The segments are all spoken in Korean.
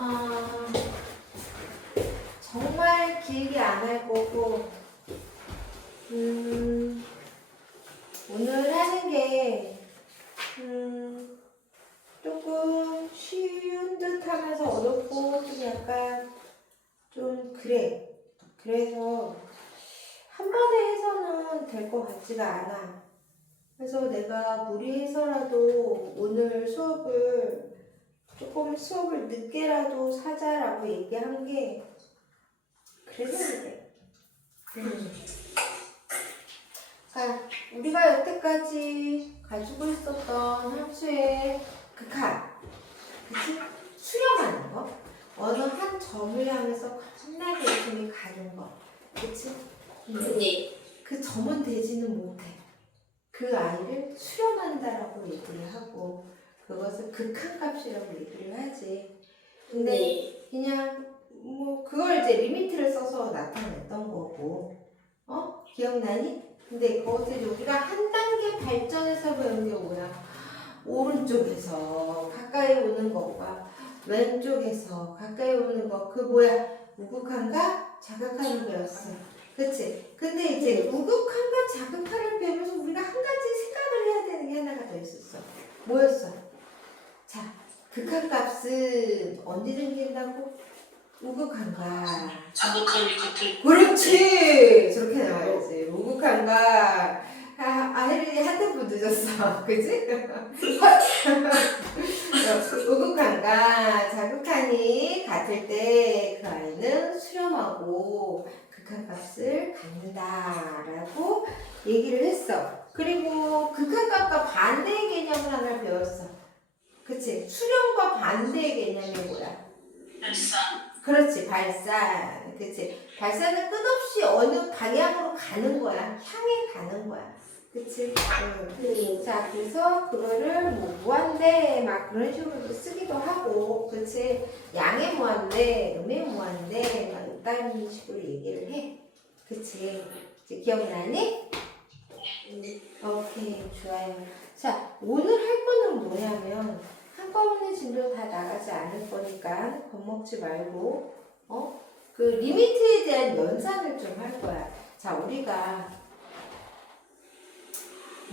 어, 정말 길게 안 할 거고, 오늘 하는 게, 조금 쉬운 듯 하면서 어렵고, 좀 약간, 좀 그래. 그래서, 한 번에 해서는 될 것 같지가 않아. 그래서 내가 무리해서라도 오늘 수업을 늦게라도 사자라고 얘기한 게, 그래서 그래. 자, 우리가 여태까지 가지고 있었던 함수의 극한, 그치? 수렴하는 거, 어느 한 점을 향해서 겁나게 열심히 가는 거, 그치? 네. 그 점은 되지는 못해. 그 아이를 수렴한다라고 얘기를 하고, 그것을 극한값이라고 얘기를 하지. 근데 네. 그냥 뭐 그걸 이제 리미트를 써서 나타냈던 거고, 기억나니? 근데 그것을 우리가 한 단계 발전해서 배운 게 뭐야? 오른쪽에서 가까이 오는 것과 왼쪽에서 가까이 오는 것, 그 뭐야? 우극한과 자극한을 배웠어. 그치? 근데 이제 우극한과 자극한을 배우면서 우리가 한 가지 생각을 해야 되는 게 하나가 더 있었어. 뭐였어? 자, 극한값은 언제 생긴다고? 우극한과 자극함이 같을. 그렇지! 저렇게 나와야지. 우극한과 혜린이 한 템포 늦었어. 그지? 우극한과 자극한이 같을 때 그 아이는 수렴하고 극한값을 갖는다라고 얘기를 했어. 그리고 극한값과 반대의 개념을 하나 배웠어. 그치? 수렴과 반대의 개념이 뭐야? 발산. 그렇지, 발산. 그치? 발산은 끝없이 어느 방향으로 가는 거야. 향해 가는 거야. 그치? 자, 그래서 그거를 뭐 무한대 막 그런 식으로 쓰기도 하고, 그치? 양의 무한대, 음의 무한대, 막 이딴 식으로 얘기를 해. 그치? 이제 기억나니? 오케이, 좋아요. 자, 오늘 할 거는 뭐냐면, 한꺼번에 진도 다 나가지 않을 거니까 겁먹지 말고, 그 리미트에 대한 연산을 좀 할 거야. 자, 우리가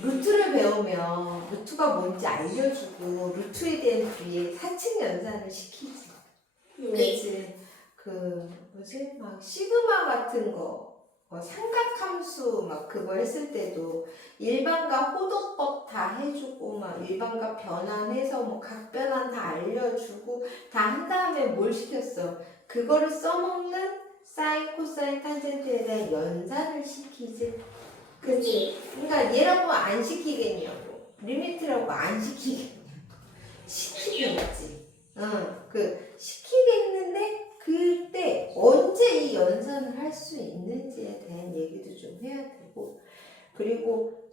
루트를 배우면 루트가 뭔지 알려주고 루트에 대한 뒤에 사칙 연산을 시키지. 그치? 그 뭐지? 막 시그마 같은 거, 삼각함수 막 그거 했을 때도 일반과 호도법 다 해주고 막 일반과 변환해서 뭐 각변환 다 알려주고 다 한 다음에 뭘 시켰어? 그거를 써먹는 사인, 코사인, 탄젠트에 대한 연산을 시키지. 그치? 그러니까 얘라고 안 시키겠냐고, 리미트라고 안 시키겠냐고, 시키겠지. 시키겠는데 그때 언제 이 연산을 할 수 있는지에 대한 얘기도 좀 해야 되고, 그리고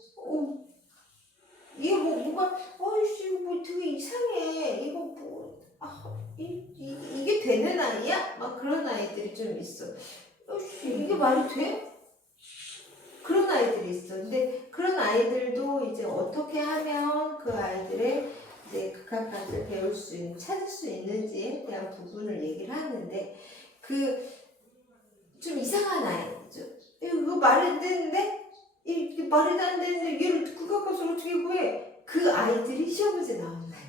이게 뭐가 어이씨 뭐 되게 이상해, 이거 뭐 이게 되는 아이야? 막 그런 아이들이 좀 있어. 이게 말이 돼? 그런 아이들이 있어. 근데 그런 아이들도 이제 어떻게 하면 그 아이들의 이제 극한값을 배울 수 있는, 찾을 수 있는지에 대한 부분을 얘기를 하는데, 그 좀 이상한 아이죠. 이거 말이 안 되는데? 이게 말이 안 되는데 얘를 극한값을 어떻게 구해? 그 아이들이 시험 문제 나오는 아이들.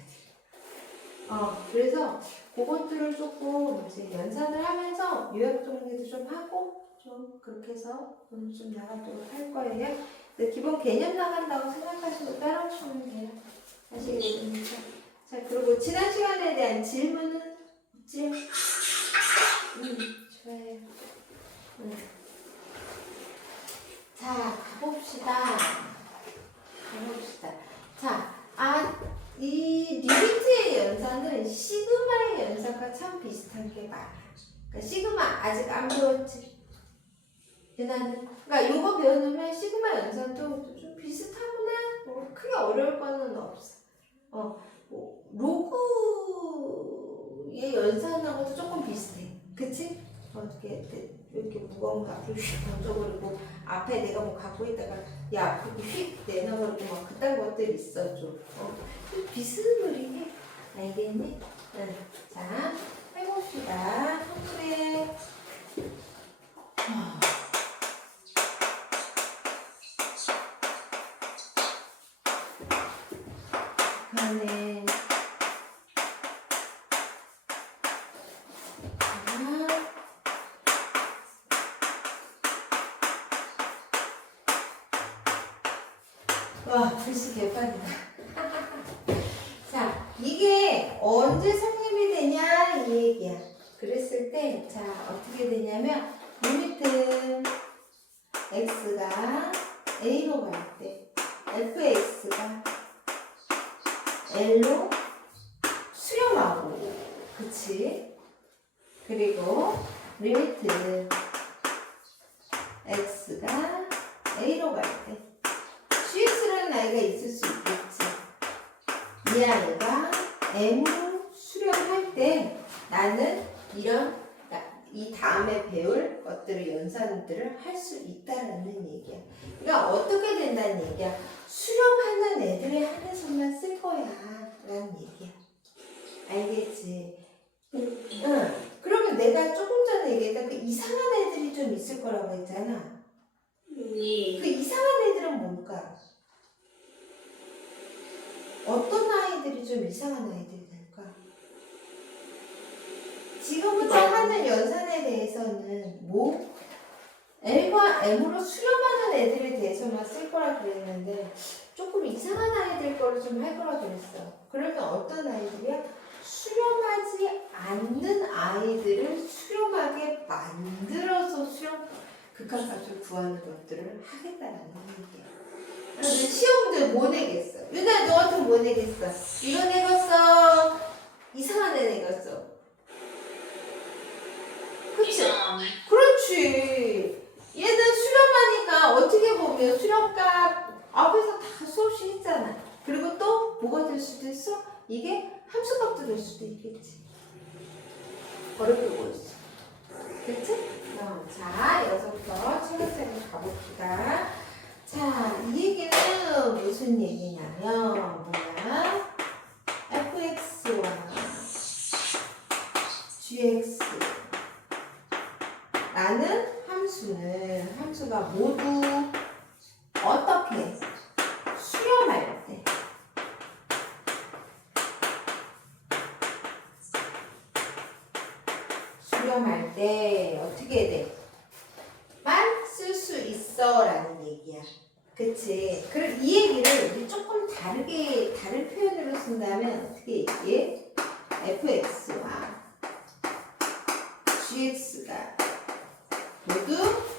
그래서 그것들을 조금 이제 연산을 하면서 요약 정리도 좀 하고 좀 그렇게 해서 오늘 좀 나가도록 할 거예요. 근데 기본 개념 나간다고 생각하시고 따라오시면 돼요. 아시겠습니까? 자, 그리고 지난 시간에 대한 질문은 없지요? 좋아요. 자, 가봅시다. 자, 이 리미트의 연산은 시그마의 연산과 참 비슷한 게 많아. 그러니까 시그마 아직 안 배웠지? 유나는? 그러니까 요거 배워놓으면 시그마 연산도 좀 비슷하구나. 뭐 크게 어려울 거는 없어. 뭐 로그의 연산하고도 조금 비슷해. 그치? 어떻게 이렇게 무거운 거 앞으로 휙 던져버리고 앞에 내가 뭐 갖고 있다가 야 그렇게 휙 내놔버리고 막 그딴 것들 있어 좀. 비스무리해. 알겠니? 자, 해봅시다. 해봅시다. 1900. 그러네. 와, 글씨 개판이다. 자, 이게 언제 성립이 되냐 이 얘기야. 그랬을 때, 자, 어떻게 되냐면 리미트 x가 a로 갈 때 fx가 l로 수렴하고, 그치? 그리고 리미트 x가 a로 갈 때 gx라는 아이가 있을 수 있겠지. 이 아이가 m으로 수렴할 때 나는 이런 이 다음에 배울 것들을 연산들을 할 수 있다라는 얘기야. 그러니까 어떻게 된다는 얘기야. 수렴하는 애들에 한해서만 쓸 거야 라는 얘기야. 알겠지? 응. 그러면 내가 조금 전에 얘기했던 그 이상한 애들이 좀 있을 거라고 했잖아. 그 이상한 애들은 뭘까? 어떤 아이들이 좀 이상한 아이들이 될까? 지금부터 하는 연산에 대해서는 뭐 L과 M으로 수렴하는 애들에 대해서만 쓸 거라 그랬는데 조금 이상한 아이들 거를 좀 할 거라 그랬어. 그러면 어떤 아이들이야? 수렴하지 않는 아이들을 수렴하게 만들어서 극한값을 구하는 것들을 하겠다라는 얘기야. 그런데 시험들 뭐 내겠어? 유나 너한테 뭐 내겠어? 이거 내겠어? 이상한 애 내겠어? 그치? 그렇지. 얘는 수렴하니까 어떻게 보면 수렴값 앞에서 다 수없이 했잖아. 그리고 또 뭐가 될 수도 있어? 이게 함수값도 될 수도 있겠지. 어렵게 보였어. 그치? 자, 여기서부터 차근차근 가봅시다. 자, 이 얘기는 무슨 얘기냐면 뭐야? fx와 gx 라는 함수가 모두 어떻게 수렴할 때 어떻게 돼? 만 쓸 수 있어 라는 얘기야. 그치? 그럼 이 얘기를 우리 조금 다른 표현으로 쓴다면 어떻게 얘기해? fx와 gx가 모두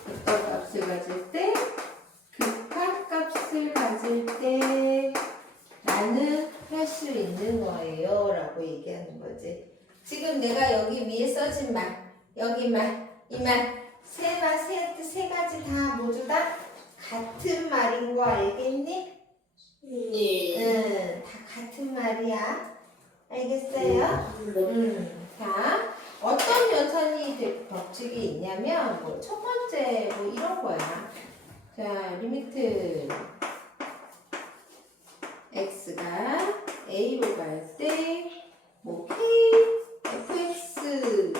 어떤 값을 가질 때? 극한값을 가질 때 나는 할 수 있는 거예요 라고 얘기하는 거지. 지금 내가 여기 위에 써진 말, 여기 말, 이 말, 세 가지 다 모두 다 같은 말인 거 알겠니? 네. 다 같은 말이야. 알겠어요? 자, 어떤 연산이 법칙이 있냐면 뭐 첫 번째 뭐 이런 거야. 자, 리미트 x가 a로 갈 때 뭐 k, fx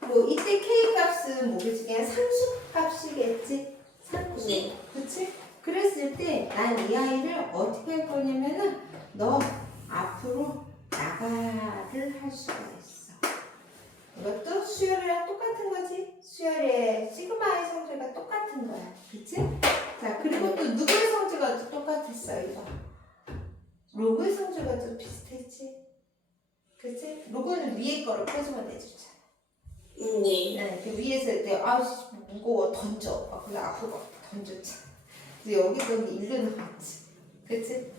뭐 이때 k 값은 뭐겠지? 그냥 상수 값이겠지? 상수. 네. 그치? 그랬을 때 난 이 아이를 어떻게 할 거냐면은 너 앞으로 나가를 할 수가 있어. 이것도 수열이랑 똑같은 거지? 수열의 시그마의 성질과 똑같은 거야. 그치? 자, 그리고 또 누구의 성질과 또 똑같았어, 이거. 로그의 성질과 좀 비슷했지? 그치? 로그는 위에 거를 표시만 해주잖아. 네. 그 위에서 때 무거워 던져. 그래서 앞으로 던졌잖아. 그래서 여기서 일로 나왔지. 그치?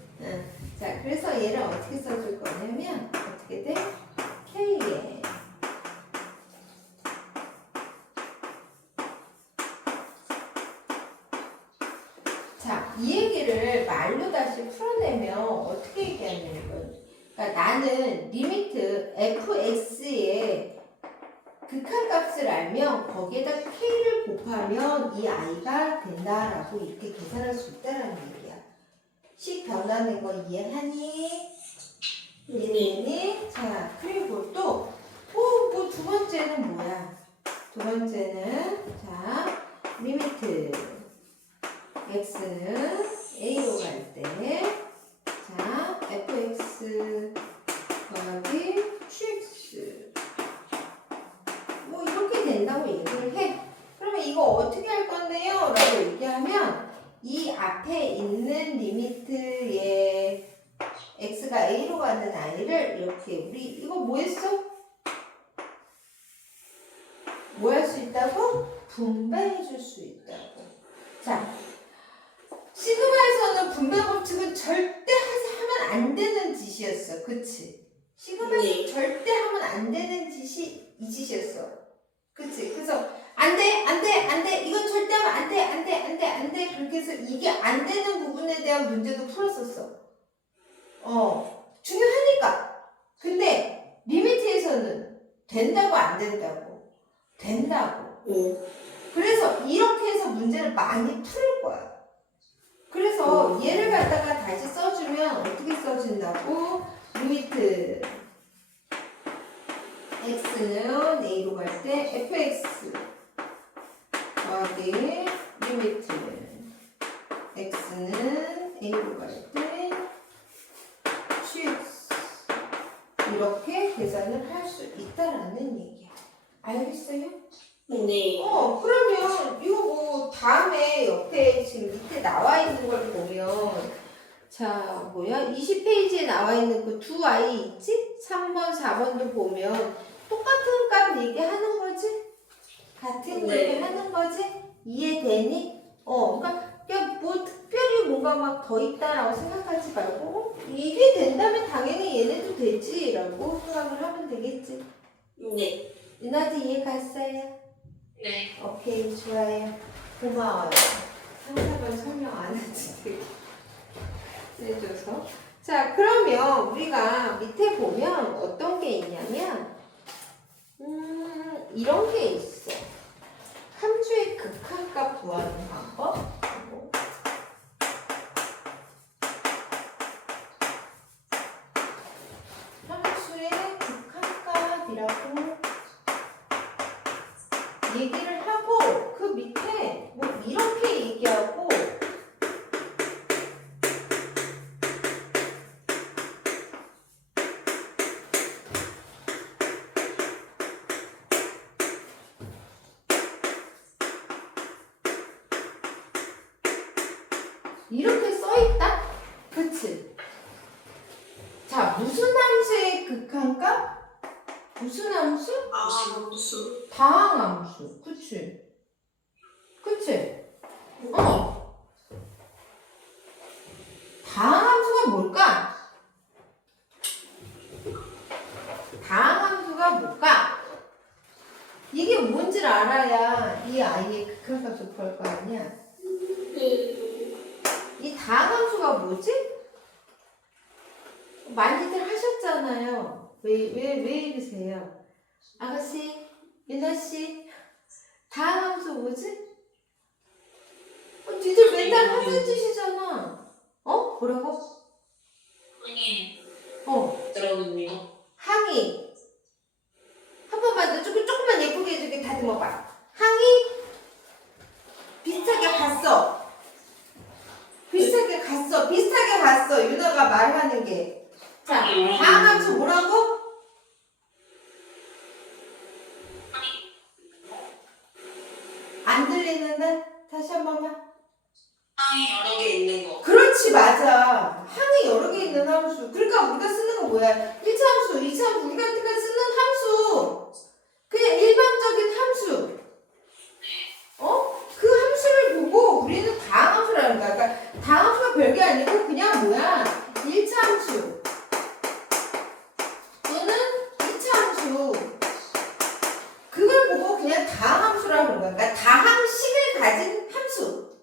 자, 그래서 얘를 어떻게 써줄 거냐면 어떻게 돼? K에 자, 이 얘기를 말로 다시 풀어내면 어떻게 얘기하냐면 그러니까 나는 리미트 fx의 극한값을 알면 거기에다 k를 곱하면 이 i가 된다라고 이렇게 계산할 수 있다라는 얘기야. 식 변화된 거 이해하니? 이해되니? 자, 그리고 또 뭐 두 번째 더하기 QX 뭐 이렇게 된다고 얘기를 해. 그러면 이거 어떻게 할 건데요? 라고 얘기하면 이 앞에 있는 리미트의 x가 a로 가는 i를 이렇게 우리 이거 뭐 했어? 뭐 할 수 있다고? 분배해 줄 수 있다고. 자, 시그마에서는 분배 법칙은 절대 하면 안 되는 짓이었어. 그치? 시그마에서 절대 하면 안 되는 짓이 이 짓이었어. 그치? 그래서 안 돼, 안 돼, 안 돼. 이건 절대 하면 안 돼, 안 돼, 안 돼, 안 돼. 그렇게 해서 이게 안 되는 부분에 대한 문제도 풀었었어. 중요하니까. 근데 리미트에서는 된다고 안 된다고. 된다고. 그래서 이렇게 해서 문제를 많이 풀 거야. 그래서 얘를 갖다가 다시 써주면 어떻게 써진다고? 리미트 x는 a로 갈 때 fx 더하기 리미트 x는 a로 갈 때 gx 이렇게 계산을 할 수 있다라는 얘기야. 알겠어요? 네. 그러면 이거 뭐 다음에 옆에 지금 밑에 나와 있는 걸 보면 자 뭐야 20페이지에 나와 있는 그 두 아이 있지? 3번 4번도 보면 똑같은 값 얘기하는 거지? 같은 네. 얘기하는 거지? 이해되니? 그러니까 그냥 뭐 특별히 뭔가 막 더 있다라고 생각하지 말고 이게 된다면 당연히 얘네도 되지라고 생각을 하면 되겠지. 네. 유나도 이해 갔어요? 네. 오케이, 좋아요. 고마워요. 상사분 설명 안 해줘서. 자, 그러면 우리가 밑에 보면 어떤 게 있냐면, 이런 게 있어. 함수의 극한값 구하는 방법. 함수의 극한값이라고 얘기를 하고 그 밑에 뭐 이렇게 얘기하고 이렇게 써있다? 그치? 자, 무슨 함수의 극한값? 무슨 함수? 함수. 다항함수. 그치? 그치? 다항함수가 뭘까? 다항함수가 뭘까? 이게 뭔지를 알아야 이 아이의 극한값을 구할 거 아니야? 이 다항함수가 뭐지? 많이들 하셨잖아요. 왜 이러세요? 아가씨, 유나씨, 다항함수 뭐지? 니들 맨날 하는 짓이잖아. 뭐라고? 아니. 어. 들어보네요. 항이. 한 번만 더 조금만 예쁘게 해줄게. 다듬어봐. 항이 비슷하게 갔어. 비슷하게 갔어. 유나가 말하는 게. 자, 다항함수 뭐라고? 안 들리는데? 다시 한 번만. 항이 여러 개 있는 거. 그렇지, 맞아. 항이 여러 개 있는 함수. 그러니까 우리가 쓰는 건 뭐야? 1차 함수, 2차 함수, 우리가 쓰는 함수. 그냥 일반적인 함수. 그 함수를 보고 우리는 다항함수라는 거야. 그러니까 다항함수가 별게 아니고 그냥 뭐야? 1차 함수 또는 2차 함수. 그걸 보고 그냥 다항함수라는 거야. 그러니까 다항식을 가진 함수.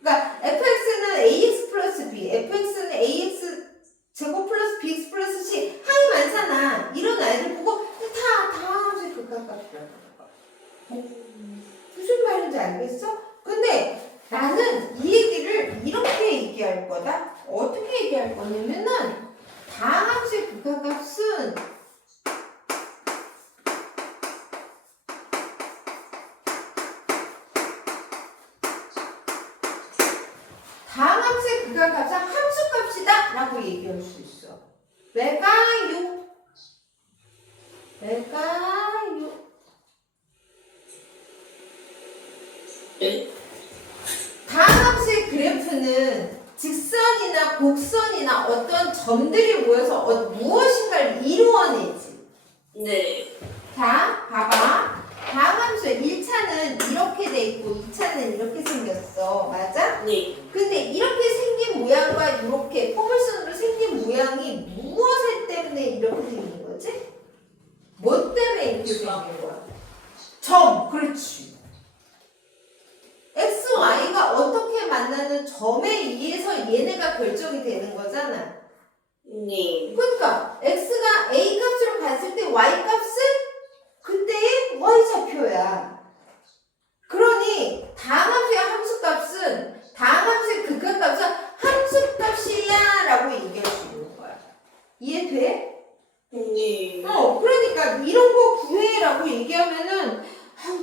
그러니까 fx는 ax 플러스 b, fx는 ax 제곱 플러스 bx 플러스 c 항이 많잖아. 이런 아이들 보고 다 함수의 극한값이라는 거야. 무슨 말인지 알겠어? 근데 나는 이 얘기를 이렇게 얘기할 거다. 어떻게 얘기할 거냐면은 다함수의 극한값은 다함수의 극한값은 함수값이다 라고 얘기할 수 있어. 왜가요? 그러니까 네? 다함수의 그래프는 직선이나 곡선이나 어떤 점들이 모여서 무엇인가를 이루어내지. 네. 자, 봐봐. 다함수 1차는 이렇게 돼 있고 2차는 이렇게 생겼어. 맞아? 네. 근데 이렇게 생긴 모양과 이렇게 포물선으로 생긴 모양이 무엇 때문에 이렇게 생긴 거지? 뭐 때문에 이렇게 생긴 거야? 점, 그렇지. X, Y가 어떻게 만나는 점에 의해서 얘네가 결정이 되는 거잖아. 네. 그러니까 X가 A 값으로 갔을 때 Y 값은 그때의 Y좌표야. 그러니 다함수의 함수값은 다함수의 극한값은 함수값이야 라고 얘기할 수 있는 거야. 이해돼? 네. 그러니까 이런 거 구해라고 얘기하면은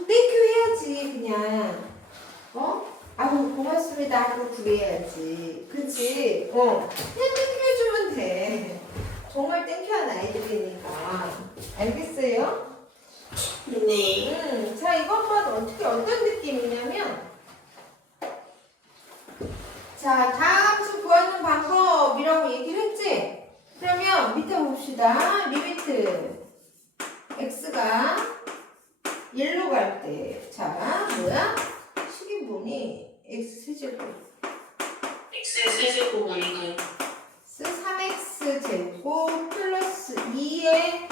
땡큐 해야지 그냥. 아유 고맙습니다 하고 구해야지. 그치? 그냥 땡큐 해주면 돼. 정말 땡큐한 아이들이니까. 알겠어요? 네. 자 이것만 어떤 느낌이냐면 자 다함수 구하는 방법이라고 얘기를 했지? 그러면 밑에 봅시다. 리미트 x가 1로 갈 때 자 뭐야? 식인분이 x 세제곱 X의 세제곱 아닌가요? 3x 제곱 플러스 2의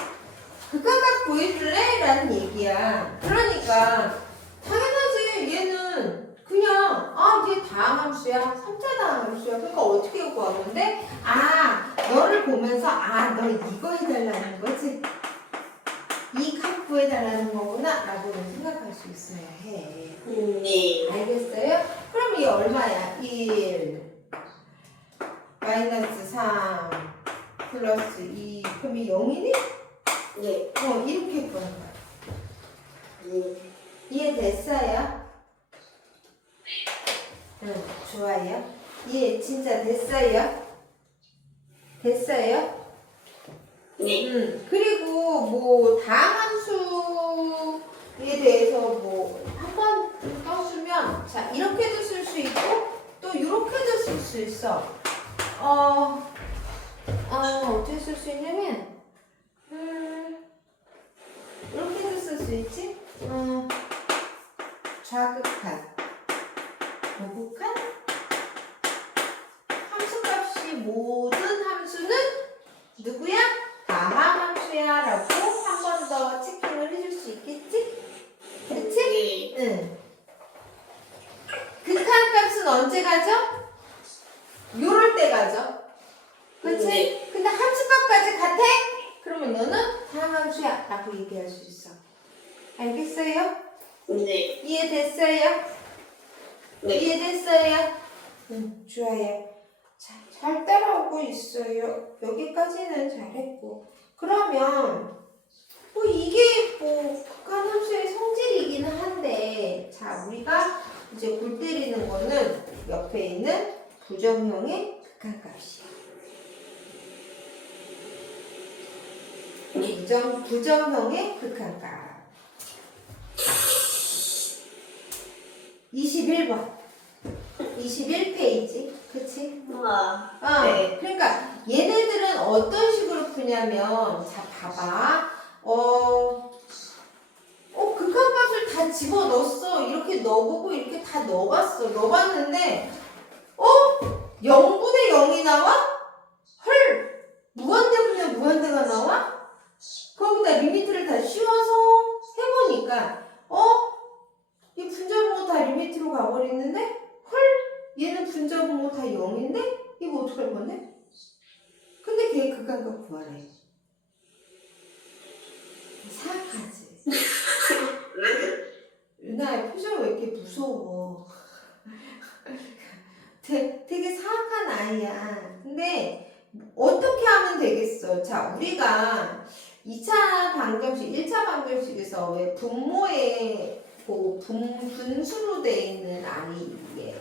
극한값 구해줄래? 라는 얘기야. 그러니까 당연하지. 얘는 그냥 얘 다함함수야. 3차 다함함수야. 그러니까 어떻게 구하는데? 너를 보면서 너 이거 해달라는 거지? 이 값 구해달라는 거구나 라고는 생각할 수 있어야 해. 네. 알겠어요? 그럼 이게 얼마야? 1 마이너스 3 플러스 2 그럼 이 0이니? 네. 이렇게 구하는 거야. 이해됐어요? 응, 좋아요. 이해 진짜 됐어요? 됐어요? 네. 그리고 뭐 다함수에 대해서 뭐 한번 떠주면 자 이렇게도 쓸 수 있고 또 이렇게도 쓸 수 있어. 어떻게 쓸 수 있냐면 이렇게도 쓸 수 있지. 좌극한, 우극한 함수값이 모든 함수는 누구야? 다함함수야 라고 한 번 더 체킹을 해줄 수 있겠지? 그렇지? 네. 응. 극한값은 언제 가죠? 요럴 때 가죠. 그렇지? 네. 근데 함수값까지 같아? 그러면 너는 다함함수야 라고 얘기할 수 있어. 알겠어요? 네. 이해됐어요? 네. 이해됐어요? 좋아요. 자, 잘 따라오고 있어요. 여기까지는 잘했고. 그러면 뭐 이게 뭐 극한함수의 성질이기는 한데 자 우리가 이제 골 때리는 거는 옆에 있는 부정형의 극한값이야. 부정형의 극한값. 21번. 21페이지. 그치? 네. 그러니까 얘네들은 어떤 식으로 푸냐면 자 봐봐. 극한값을 다 집어넣었어. 이렇게 넣어보고 이렇게 다 넣어봤어. 넣어봤는데 0분의 0이 나와? 헐! 무한대분의 무한대가 나와? 거기다 리미트를 다 씌워서 해보니까 이 분자분모 다 리미트로 가버리는데 헐! 얘는 분자분모 다 0인데? 이거 어떡할 건데? 근데 걔 극한값 구하래. 사악하지? 유나야 표정 왜 이렇게 무서워? 되게 사악한 아이야. 근데 어떻게 하면 되겠어? 자, 우리가 2차 방정식, 1차 방정식에서 왜 분모에 분수로 돼 있는 아이의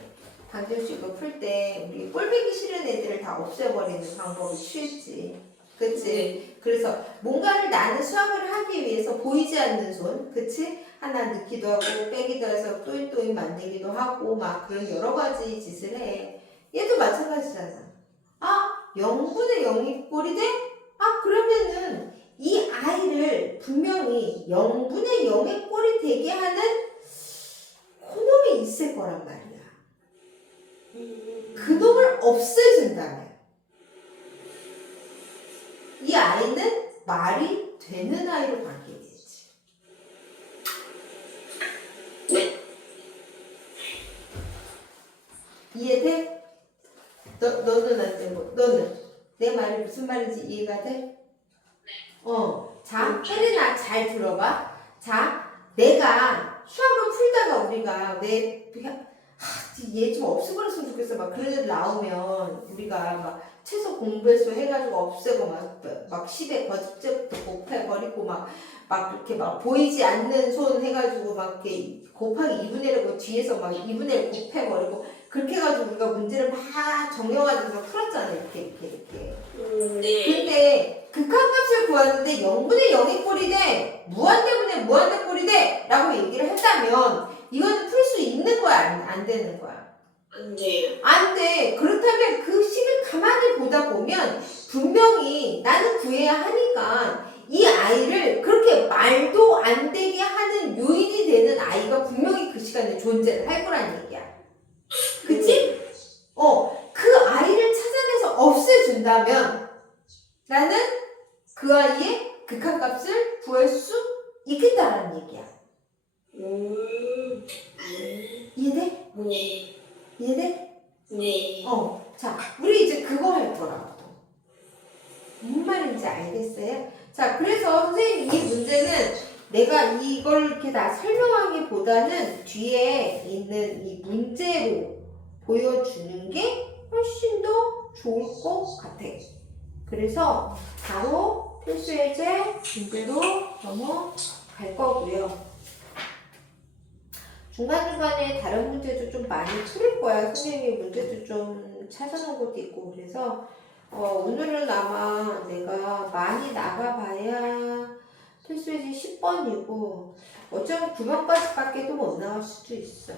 방정식을 풀 때 우리 꼴보기 싫은 애들을 다 없애버리는 방법을 취했지. 그치? 네. 그래서 뭔가를 나는 수학을 하기 위해서 보이지 않는 손, 그치? 하나 넣기도 하고 빼기도 해서 또잉또잉 만들기도 하고 막 그런 여러 가지 짓을 해. 얘도 마찬가지잖아. 아, 0분의 0이 꼴이 돼? 아, 그러면은 이 아이를 분명히 0분의 0의 꼴이 되게 하는 그놈이 있을 거란 말이야. 그놈을 없애준다면 이 아이는 말이 되는 아이로 바뀌게 되지. 네. 이해돼? 너는 안 되고, 너는 내 말이 무슨 말인지 이해가 돼? 자, 혜린아 잘 들어봐. 자, 내가 수학을 풀다가 우리가 얘 좀 없애버렸으면 좋겠어. 막 그런 애들 나오면 우리가 막 최소 공배수 해가지고 없애고 막 10에 거듭제부터 곱해버리고 막 이렇게 막 보이지 않는 손 해가지고 막 이렇게 곱하기 2분의 1하고 뒤에서 막 2분의 1 곱해버리고 그렇게 해가지고 우리가 문제를 막 정형화돼서 풀었잖아. 이렇게. 네. 근데 극한값을 구하는데 0분의 0이 꼴이 돼. 무한대분의 무한대 꼴이 돼. 라고 얘기를 했다면 이거는 풀 수 있는 거야? 안 되는 거야? 안 돼요. 안 돼. 그렇다면 그 식을 가만히 보다 보면 분명히 나는 구해야 하니까 이 아이를 그렇게 말도 안 되게 하는 요인이 되는 아이가 분명히 그 시간에 존재를 할 거란 얘기야. 그치? 그 아이를 찾아내서 없애준다면 나는 그 아이의 극한값을 구할 수 있겠다라는 얘기야. 이해돼? 네. 이해돼? 네. 자, 우리 이제 그거 할 거라고. 무슨 말인지 알겠어요? 자, 그래서 선생님이 이 문제는 내가 이걸 이렇게 다 설명하기보다는 뒤에 있는 이 문제로 보여주는 게 훨씬 더 좋을 것 같아. 그래서 바로 필수예제 문제로 넘어갈 거고요. 중간중간에 다른 문제도 좀 많이 풀을 거야. 선생님이 문제도 좀 찾아놓은 것도 있고. 그래서 오늘은 아마 내가 많이 나가봐야 필수예제 10번이고 어쩌면 9번까지밖에 못 나올 수도 있어.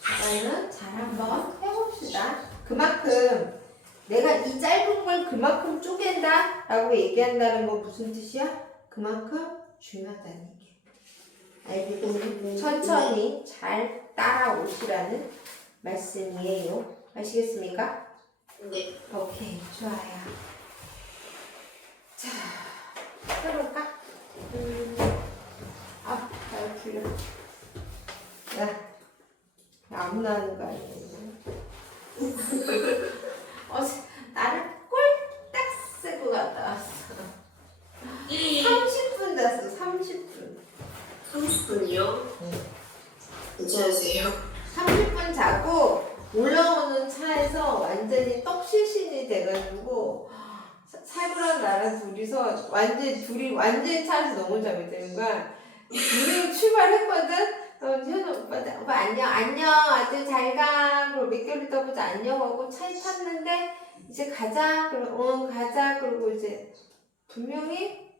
그러면 잘 한번 해봅시다. 그만큼 내가 이 짧은 걸 그만큼 쪼갠다 라고 얘기한다는 건 무슨 뜻이야? 그만큼 중요하다는 얘기야. 알겠지? 천천히 잘 따라오시라는 말씀이에요. 아시겠습니까? 네. 오케이, 좋아요. 자, 해볼까? 잘 풀려. 야, 아무나 하는 거 아니야. 나를 꼴딱 쓰고 갔다 왔어. 30분 잤어, 30분. 30분이요? 괜찮으세요? 30분 자고 올라오는 차에서 완전히 떡실신이 돼가지고 살구랑 나랑 둘이서 둘이 완전히 차에서 너무 잠이 드는 거야. 둘이 출발했거든. 현우 오빠 안녕 아주 잘 가. 그리고 몇 개월 있다 보자 안녕 하고 차에 탔는데 이제 가자. 그럼 가자. 그리고 이제 분명히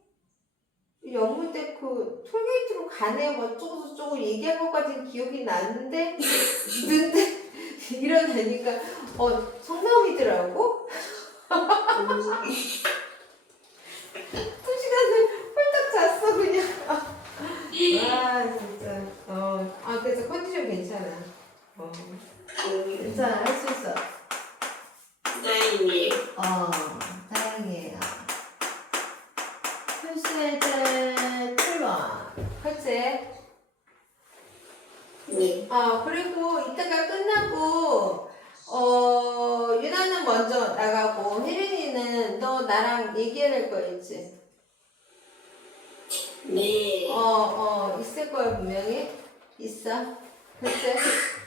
영문대 그 톨게이트로 가네 뭐 어쩌고 저쩌고 얘기한 것까지는 기억이 나는데 근데 일어나니까 성남이더라고. 2시간을 홀딱 잤어 그냥. 진짜. 그래서 컨디션 괜찮아. 괜찮아, 할 수 있어. 다행이에요. 다행이에요. 필수예제 7번. 그치? 네. 그리고 이따가 끝나고, 유나는 먼저 나가고, 혜린이는 너 나랑 얘기해야 될 거 있지? 네. 있을 거야, 분명히. 있어. 그치?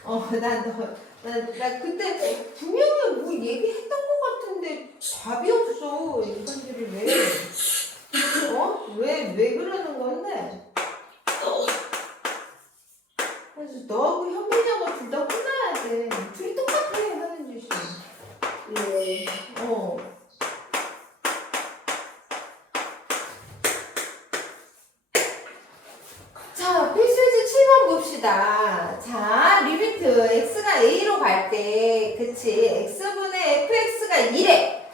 나 그때 분명히 뭐 얘기했던 것 같은데 답이 없어. 인간들이 왜 그러는 건데? 그래서 너하고 현빈이하고 둘 다 혼나야 돼. 둘이 똑같아, 하는 짓이. 네. 봅시다. 자, 리미트 x가 a로 갈 때, 그치? x분의 fx가 1에.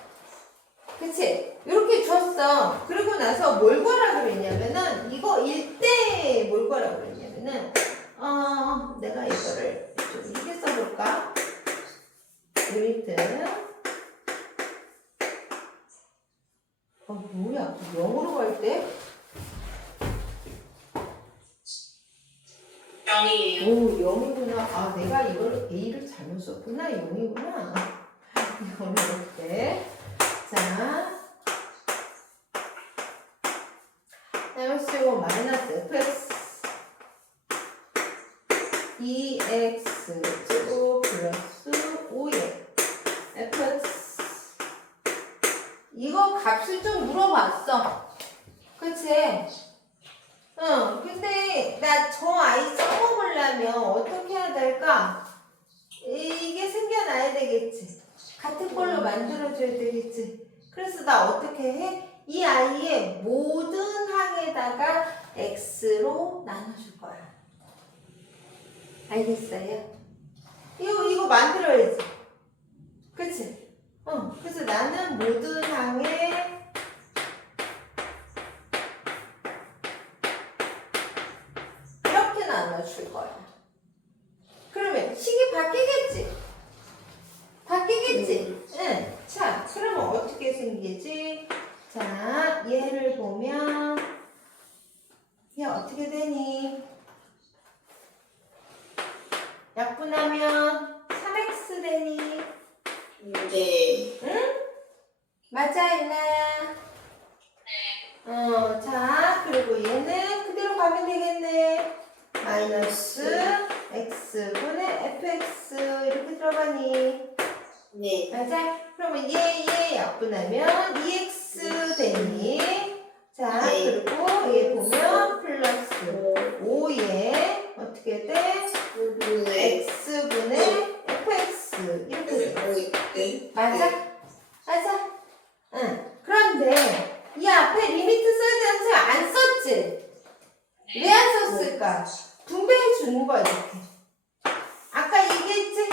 그치? 이렇게 줬어. 그러고 나서 뭘 거라 그랬냐면은, 이거 1대 뭘 거라 그랬냐면은, 내가 이거를 좀 이렇게 써볼까? 리미트. 뭐야? 0으로 갈 때? 0이에요. 오, 0이구나. 아, 내가 이걸 A를 잘못 썼구나. 0이구나. 0을 때. 자. 쓰고 마이너스 fx 2x 제곱 플러스 5에 fx 이거 값을 좀 물어봤어. 그치? 근데 나 저 아이 써먹으려면 어떻게 해야 될까? 이게 생겨나야 되겠지. 같은 걸로 만들어줘야 되겠지. 그래서 나 어떻게 해? 이 아이의 모든 항에다가 x로 나눠줄 거야. 알겠어요? 이거 만들어야지. 그치? 그래서 나는 모든 항에 이렇게 나눠줄 거야. 그러면 식이 바뀌겠지? 바뀌겠지? 응. 자, 그러면 어떻게 생기지? 자, 얘를 보면 얘 어떻게 되니? 약분하면 3x 되니? 네. 응? 맞아, 이나야? 자, 그리고 얘는 그대로 가면 되겠네. 마이너스 x분의 fx 이렇게 들어가니? 네. 맞아? 그러면 얘 약분하면 2x 되니? 자, 네. 그리고 얘 보면 플러스 5에 어떻게 돼? 네. x분의 fx 이렇게 돼. 네. 맞아? 맞아? 응. 그런데 이 앞에 리미트 써야 되는 선생님 안 썼지? 왜 안 썼을까? 분배해 주는 거야, 이렇게. 아까 얘기했지?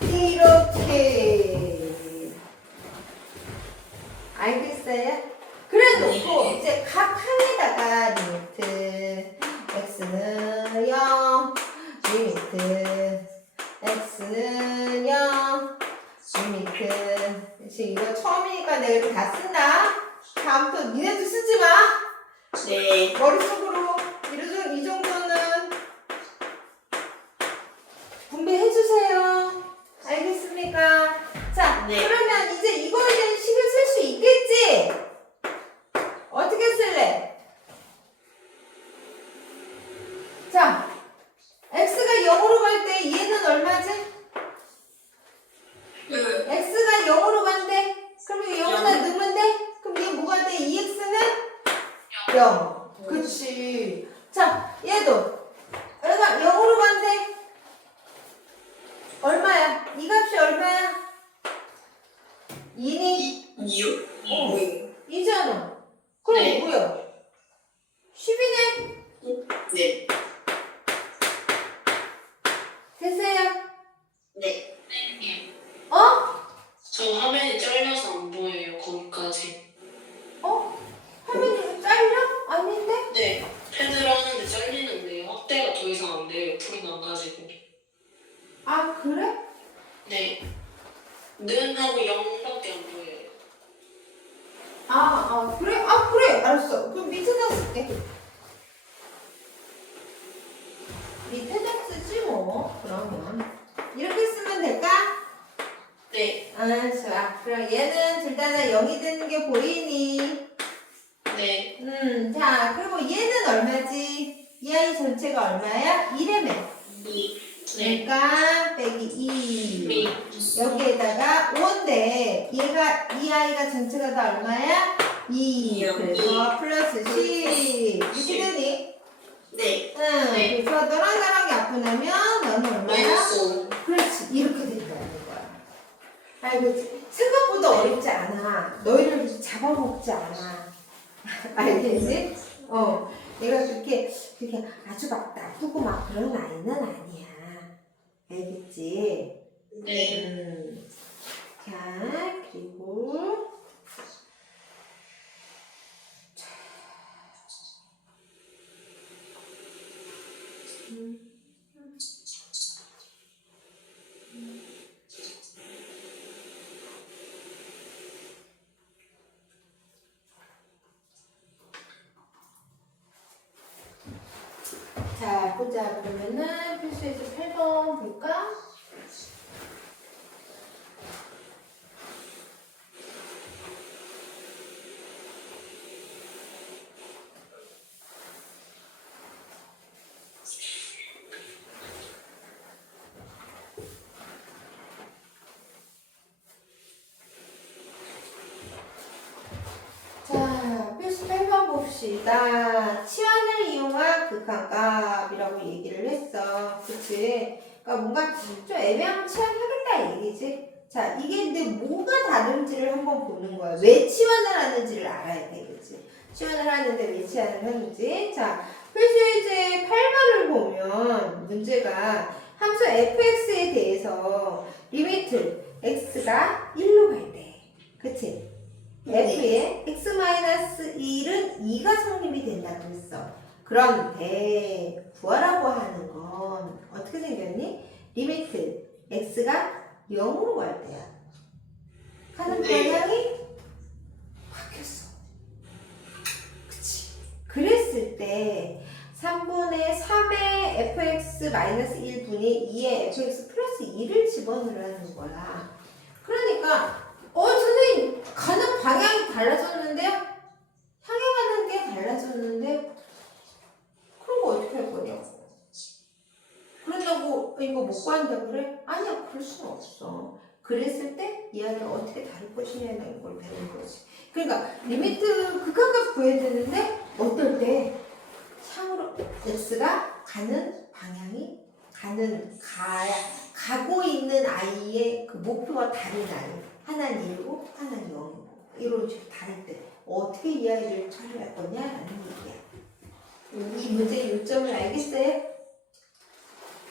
이렇게. 알겠어요? 그래 놓고 이제 각 항에다가 리미트 x는 0, 리미트 x는 0, 리미트. 지금 이거 처음이니까 내가 이렇게 다 쓴다. 다음부터 니네도 쓰지 마. 네. 머릿속으로 이 정도는 분배해 주세요. 알겠습니까? 자, 네. 그러면 이제 이거에 대한 식을 쓸 수 있겠지? 어떻게 쓸래? 자, x가 0으로 갈 때 얘는 얼마지? x가 0으로 간대? 그럼 이거 0에다 넣으면 돼? 그럼 얘 뭐가 돼? 2x는 0. 그치. 자, 얘도 얘가 0으로 간대? 얼마야? 이 값이 얼마야? 2니? 2요? 어. 2잖아. 그럼 네. 뭐야? 10이네? 네. 됐어요? 네. 어? 저 화면이 잘려서 안 보여요, 거기까지. 화면이 잘려? 아닌데? 네, 패드를 하는데 잘리는데요. 확대가 더 이상 안 돼요, 옆으로 나가지고. 아, 그래? 네. 는 하고 0밖에 안 보여요. 그래? 아, 그래. 알았어. 그럼 밑에다 쓸게. 밑에다 쓰지 뭐. 그러면. 이렇게 쓰면 될까? 네, 좋아. 그럼 얘는 둘 다 0이 되는 게 보이니? 네, 자, 그리고 얘는 얼마지? 이 아이 전체가 얼마야? 1이면. 2, 네, 그러니까 빼기 2. 여기에다가 5인데 얘가 이 아이가 전체가 다 얼마야? 2. 그래서 플러스 10. 이렇게 되니? 네. 네. 그래서 너랑 나랑 약분하면 너는 얼마야? 마이너스 그렇지. 이렇게 된다는 거야. 알겠지? 생각보다 어렵지 않아. 너희를 잡아먹지 않아. 알겠지? 얘가 그렇게 아주 막 나쁘고 막 그런 아이는 아니야. 알겠지? 네. 자, 그리고 자, 보자. 그러면은 필수에서 8번 볼까? 자, 필수 8번 봅시다. 치환을 이용한 극한값이라고 얘기를 했어. 그치? 그러니까 뭔가 좀 애매하면 치환하겠다 얘기지? 자, 이게 근데 뭐가 다른지를 한번 보는 거야. 왜 치환을 하는지를 알아야 돼. 그치? 치환을 하는데 왜 치환을 하는지. 자, 필수예제 8번을 보면 문제가 함수 fx에 대해서 리미트 x가 1로 갈 때. 그치? f의 x-1은 2가 성립이 된다고 했어. 그런데 구하라고 하는 건 어떻게 생겼니? 리미트 x가 0으로 갈 때야. 하는 방향이 바뀌었어. 그치? 그랬을 때 3분의 3의 fx-1분의 2의 fx 플러스 2를 집어넣으라는 거야. 그러니까 선생님 가는 방향이 달라졌는데요? 향해 가는 게 달라졌는데 그런 거 어떻게 할 거냐고. 그런다고 이거 못 구한다고 그래? 아니야, 그럴 수는 없어. 그랬을 때 이 아이를 어떻게 다룰 것이냐는 걸 배우는 거지. 그러니까 리미트 극한값 구해야 되는데 어떨 때 향으로 x가 가는 방향이 가고 있는 아이의 그 목표와 다른 아이. 하나는 1고 하나는 0이고 이런 식으로 다를 때 어떻게 이 아이를 처리할 거냐라는 얘기야. 이 문제의 요점을 알겠어요?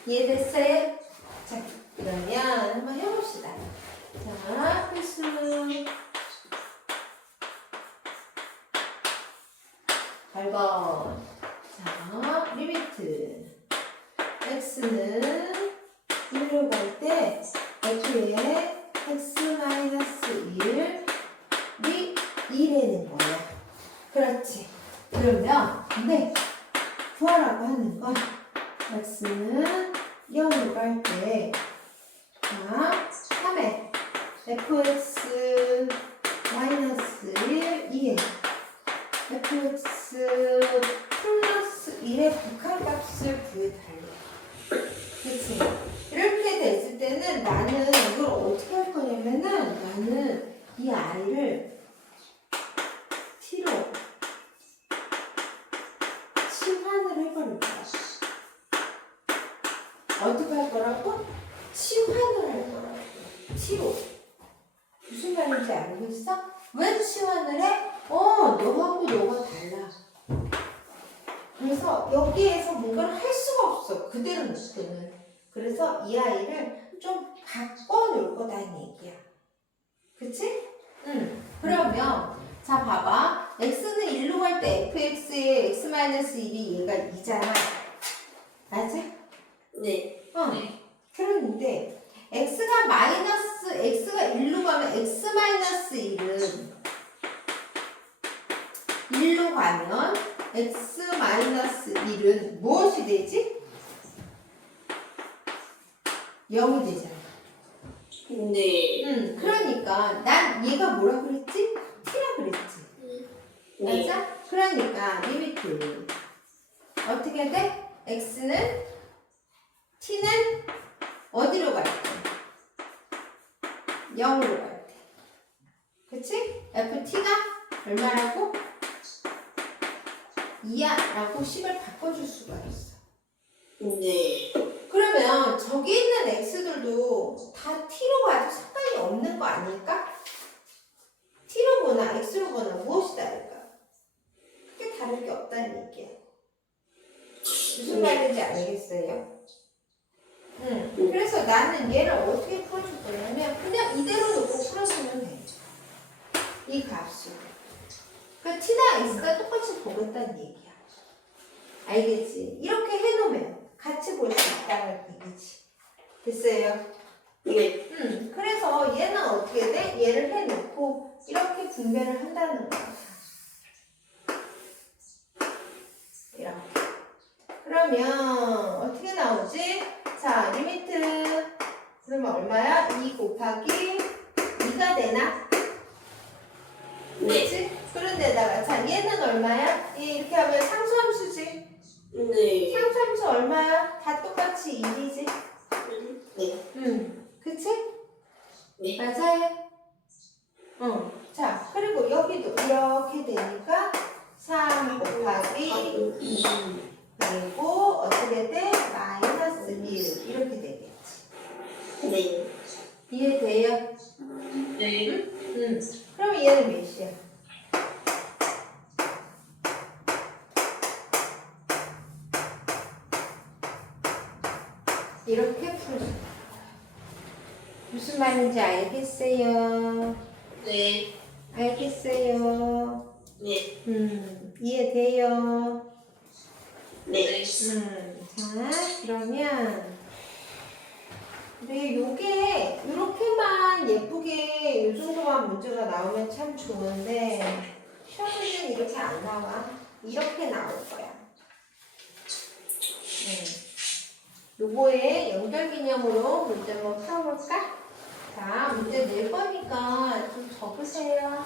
이해됐어요? 자, 그러면 한번 해봅시다. 자, 필수 8번. 자, 리미트 x는 1로 갈 때 f의 x-1이 2라는 거야. 그렇지. 그러면 근데 구하라고 하는 건 x는 0으로 갈 때 자, 3의 fx-1 2의 fx 플러스 1의 극한값을 구해달래. 그치? 이렇게 됐을 때는 나는 이걸 어떻게 할 거냐면은 나는 이 아이를 t로 치환을 해버릴 거야. 어떻게 할 거라고? 치환을 할 거라고. t로. 무슨 말인지 알고 있어? 왜 치환을 해? 너하고 너가 달라. 그래서 여기에서 뭔가를 할 수가 없어. 그대로 놓고는. 그래서 이 아이를 좀 바꿔놓을 거다는 얘기야. 그치? 그러면 자 봐봐. x는 1로 갈 때 fx의 x-1이 얘가 2잖아. 맞지? 네. 그런데 x가 1로 가면 x-1은 1로 가면 x-1은 무엇이 되지? 0이 되잖아. 네. 그러니까 난 얘가 뭐라 그랬지? t라 그랬지. 네. 맞아? 그러니까 리미트 어떻게 돼? x는 t는 어디로 갈 때? 0으로 갈 때. 그치? ft가 얼마라고? 2야 라고 식을 바꿔줄 수가 있어. 네. 그러면 저기 있는 x들도 다 t로 가도 상관이 없는 거 아닐까? t로 보나 x로 보나 무엇이 다를까? 크게 다를 게 없다는 얘기야. 무슨 말인지 알겠어요? 그래서 나는 얘를 어떻게 풀어줄 거냐면 그냥 이대로 놓고 풀어주면 돼. 이 값을. 그러니까 t랑 x가 똑같이 보겠다는 얘기야. 알겠지? 이렇게 해놓으면 같이 볼 수 있다는 얘기지. 됐어요? 네. 그래서 얘는 어떻게 돼? 얘를 해놓고 이렇게 분배를 한다는 거야. 이렇게. 그러면 어떻게 나오지? 자, 리미트 그러면 얼마야? 2 곱하기 2가 되나? 네. 그렇지? 그런데다가 자, 얘는 얼마야? 얘 이렇게 하면 상수함수지? 네. 상수함수 얼마야? 다 똑같이 1이지? 네. 그치? 네. 맞아요? 자, 그리고 여기도 이렇게 되니까 3 곱하기 2 그리고 어떻게 돼? 마이너스 1 이렇게 되겠지. 네. 이해돼요? 네. 그럼 얘는 몇이야? 이렇게 풀어주는 거야. 무슨 말인지 알겠어요? 네. 알겠어요? 네. 이해돼요? 네. 자, 그러면 네, 요게 이렇게만 예쁘게 이 정도만 문제가 나오면 참 좋은데 시험에는 이렇게 안 나와. 이렇게 나올 거야. 요거에 연결 개념으로 문제 한번 풀어볼까? 자, 문제 낼 거니까 좀 적으세요.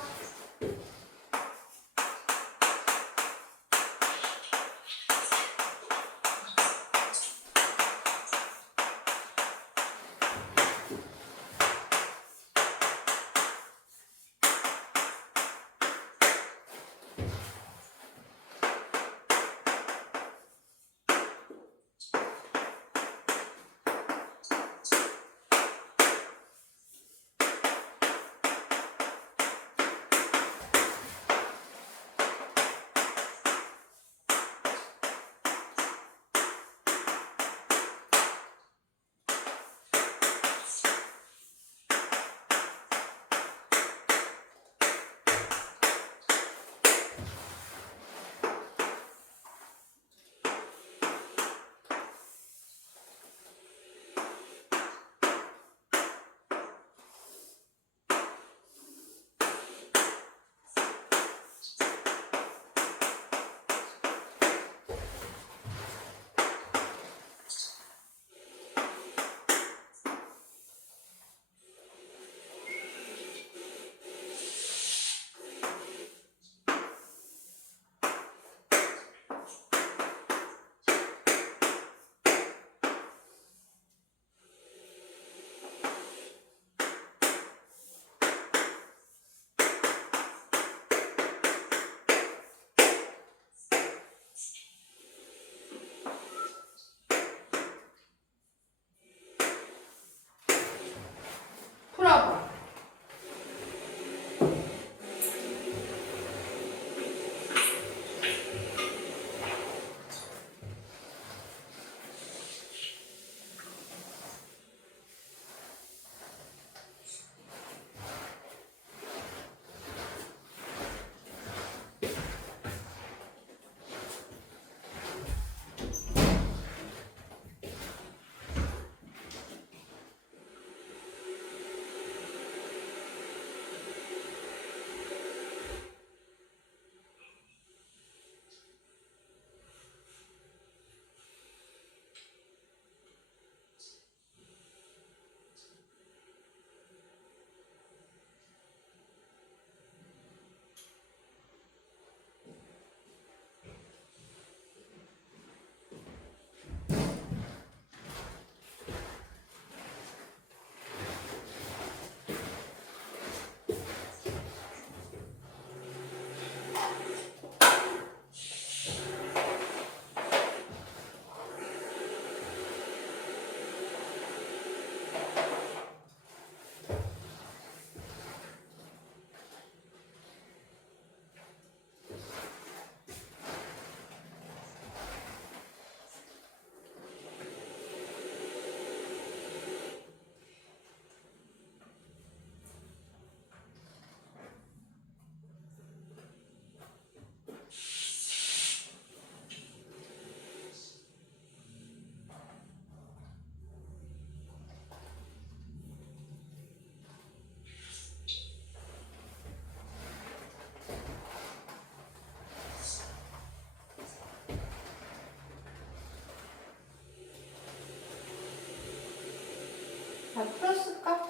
다 풀었을까?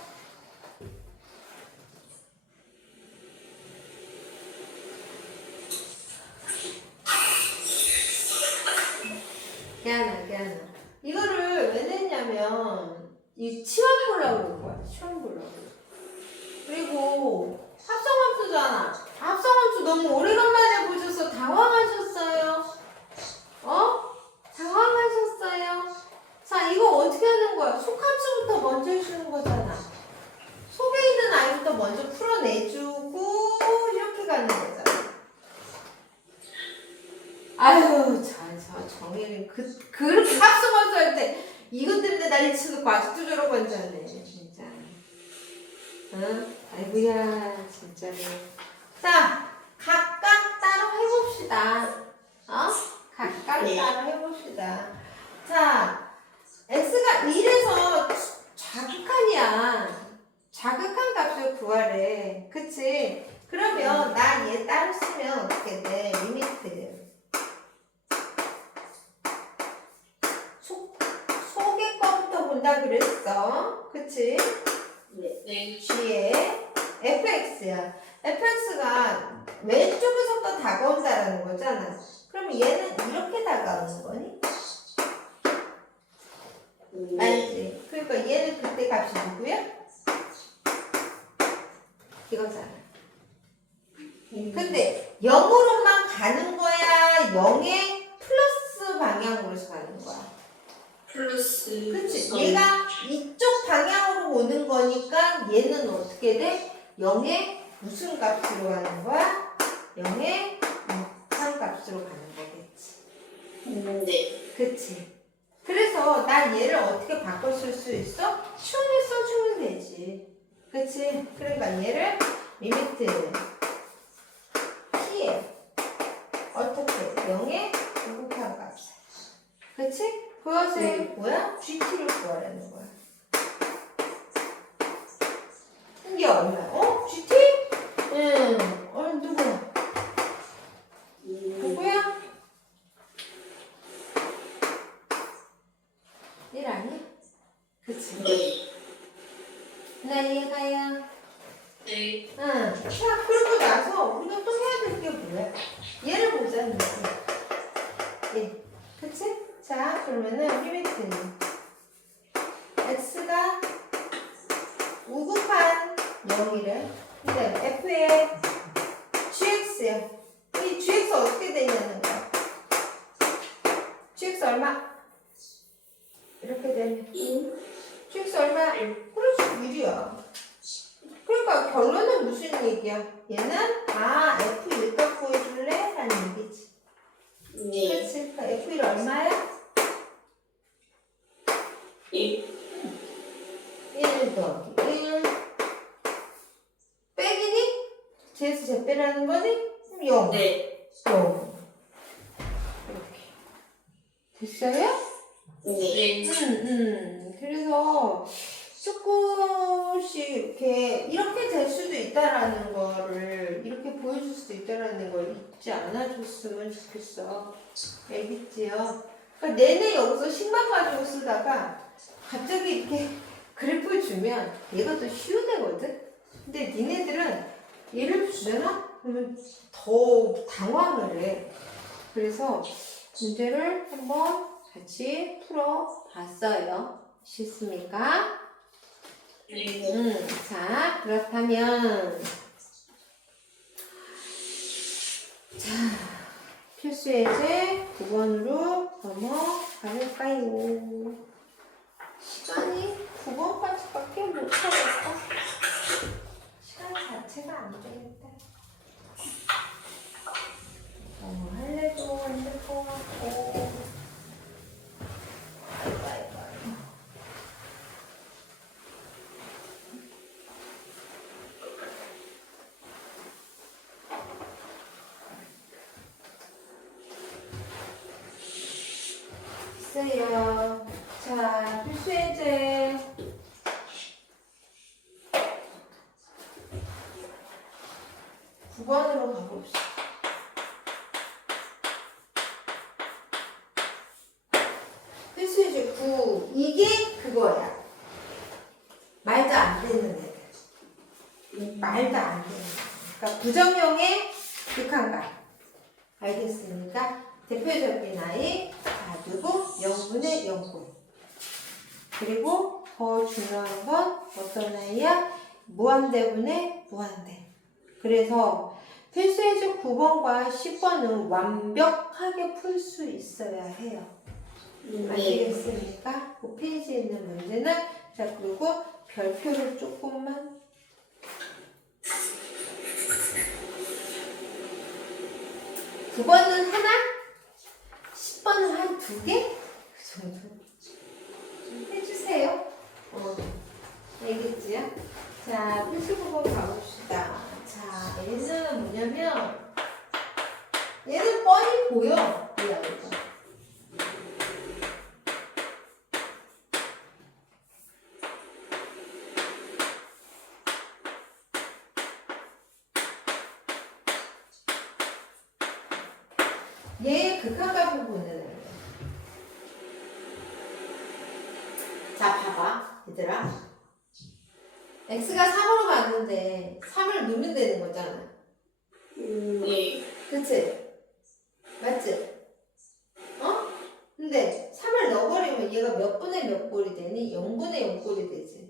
미안해. 이거를 왜 냈냐면 이 치환 보려고 그런 거야. 치환 보려고. 그리고 합성함수잖아. 합성함수 너무 오래간만에 보셔서 당황하셨어요. 당황하셨어요. 자, 이거 어떻게 하는 거야? 속함수부터 먼저 해주는 거잖아. 속에 있는 아이부터 먼저 풀어내주고 이렇게 가는 거잖아. 아유, 저 정혜는 그렇게 합성함수 할 때 이것 때문에 난리 치고 아직도 저러고 앉았네, 진짜. 응? 아이고야, 진짜로. 자, 각각 따로 해봅시다. 각각 네. 따로 해봅시다. 자, x가 1에서 자극한이야. 자극한 값을 구하래. 그치? 그러면 나 얘 따로 쓰면 어떻게 돼? 리미트. 속의 거부터 본다 그랬어. 그치? 네. g의 fx야. fx가 왼쪽에서부터 다가온다라는 거잖아. 그럼 얘는 이렇게 다가오는 거니? 알지? 그러니까 얘는 그때 값이 누구야? 이거잖아. 근데 0으로만 가는 거야? 0의 플러스 방향으로서 가는 거야? 플러스. 그치? 얘가 이쪽 방향으로 오는 거니까 얘는 어떻게 돼? 0의 무슨 값으로 가는 거야? 0의 이상 값으로 가는 거겠지. 네. 그치? 그래서 난 얘를 어떻게 바꿔 쓸 수 있어? 치원에 써주면 되지. 그치? 그러니까 얘를 리미트 t에 어떻게 0의 부국한 값. 그치? 그것을 뭐야? GT를 구하라는 거야. 이게 얼마야? GT? 누구야? 누구야? 1 아니야? 그치? 네. 나 이해가요? 네. 자, 그러고 나서 우리가 또 해야 될 게 뭐야? 얘를 보자는 거지. 예. 그치? 자, 그러면은 리미트는 x가 우극한 0이래. 근데 f의 gx야. 이 gx 어떻게 되냐는 거야? gx 얼마? 이렇게 되면 gx 얼마? 그렇지, 1이야. 그러니까 결론은 무슨 얘기야? 얘는 f 1값 구해줄래? 라는 얘기지. 네. 그치? 그러니까 f1 얼마야? 1. 1 더하기 1 빼기니? gx 제빼라는 거니? 0. 네. 0. 이렇게. 됐어요? 네. 그래서 조금씩 이렇게 될 수도 있다라는 거를 이렇게 보여줄 수도 있다라는 걸 잊지 않아줬으면 좋겠어. 알겠지요? 그러니까 내내 여기서 식만 가지고 쓰다가 갑자기 이렇게 그래프를 주면 얘가 더 쉬운 애거든? 근데 니네들은 얘를 주잖아? 그러면 더 당황을 해. 그래서 문제를 한번 같이 풀어봤어요. 쉽습니까? 네. 자, 그렇다면 자, 필수 예제 9번으로 넘어가볼까요? 시간이 9번까지밖에 못하겠어. 시간 자체가 안 되겠다. 할래도 안 될 것 같고. 아이고. 글쎄요. 자, 필수 예제. 구 번으로 가봅시다. 필수 예제 9. 이게 그거야. 말도 안 되는 거야. 그러니까 부정형의 극한값. 알겠습니까? 대표적인 아이, 자, 누구? 0분의 0꼴. 그리고 더 중요한 건 어떤 아이야? 무한대분의 무한대. 그래서 필수예제 9번과 10번은 완벽하게 풀 수 있어야 해요. 네. 아시겠습니까? 그 페이지에 있는 문제는 자, 그리고 별표를 조금만 9번은 하나, 10번은 한 2개? 그 정도 좀 해주세요. 알겠지요? 자, 필수 9번 가봅시다. 자, 얘는 뭐냐면 얘는 뻔히 보여. 이 아이가. 얘의 극한값을 보는 애예요. 자, 봐봐, 얘들아. x가 3으로 갔는데 3을 넣으면 되는 거잖아. 네. 그치? 맞지? 어? 근데 3을 넣어버리면 얘가 몇 분의 몇 꼴이 되니? 0분의 0꼴이 되지.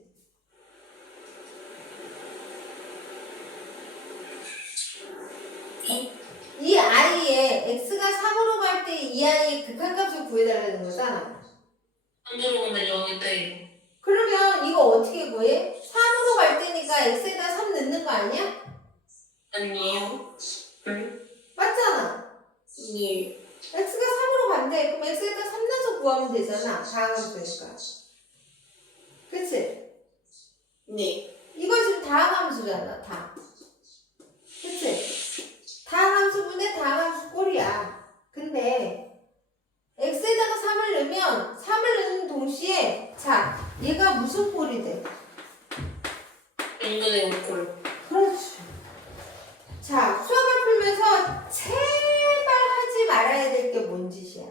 이 아이의 x가 3으로 갈 때 이 아이의 극한값을 구해달라는 거잖아. 3으로 가면 0인데 그러면 이거 어떻게 구해? 3으로 갈 때니까 x에다 3 넣는 거 아니야? 아니에요. 맞잖아. 네. x가 3으로 간대. 그럼 x에다 3 넣어서 구하면 되잖아. 다항함수니까. 그치? 네. 이거 지금 다항함수잖아. 다. 그치? 다항함수분의 다항함수 꼴이야. 근데 x에다가 3을 넣으면 3을 넣는 동시에 자, 얘가 무슨 꼴이 돼? 0분의 0꼴. 그렇죠. 자, 수학을 풀면서 제발 하지 말아야 될 게 뭔 짓이야?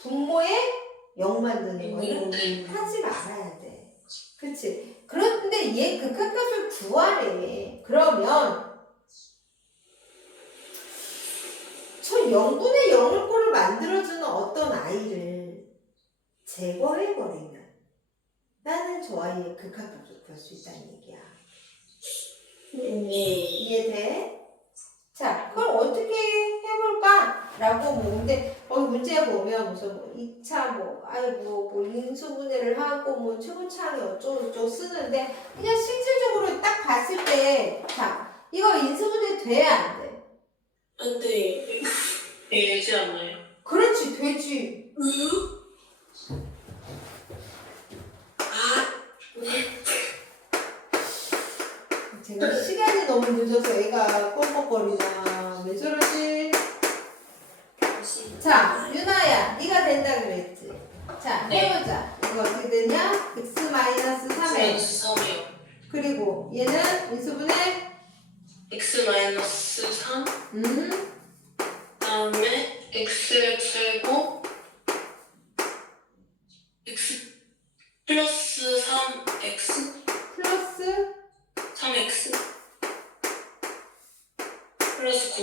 분모에 0 만드는 거는 하지 말아야 돼. 그치? 그런데 얘 극한값을 구하래. 그러면 저 0분의 0을 꼴을 만들어주는 어떤 아이를 제거해버리면 나는 저 아이의 극한값을 구할 수 있다는 얘기야. 네. 이해돼? 자, 그럼 어떻게 해볼까? 라고 근데 문제 보면 무슨 2차 아이고 인수분해를 하고 최고차항이 어쩌고저쩌고 쓰는데 그냥 실질적으로 딱 봤을 때 자, 이거 인수분해 돼야 안 돼? 안 돼. 되지 않나요? 그렇지, 되지. 제가 시간이 너무 늦어서 애가 껌뻑거리나 왜 저러지? 자, 유나야, 네가 된다 그랬지? 자, 네. 해보자. 이거 어떻게 되냐? x-3에 3이요. 그리고 얘는 인수분해 x-3 다음에 x의 제곱 x 플러스 3x 플러스 3x 플러스 9.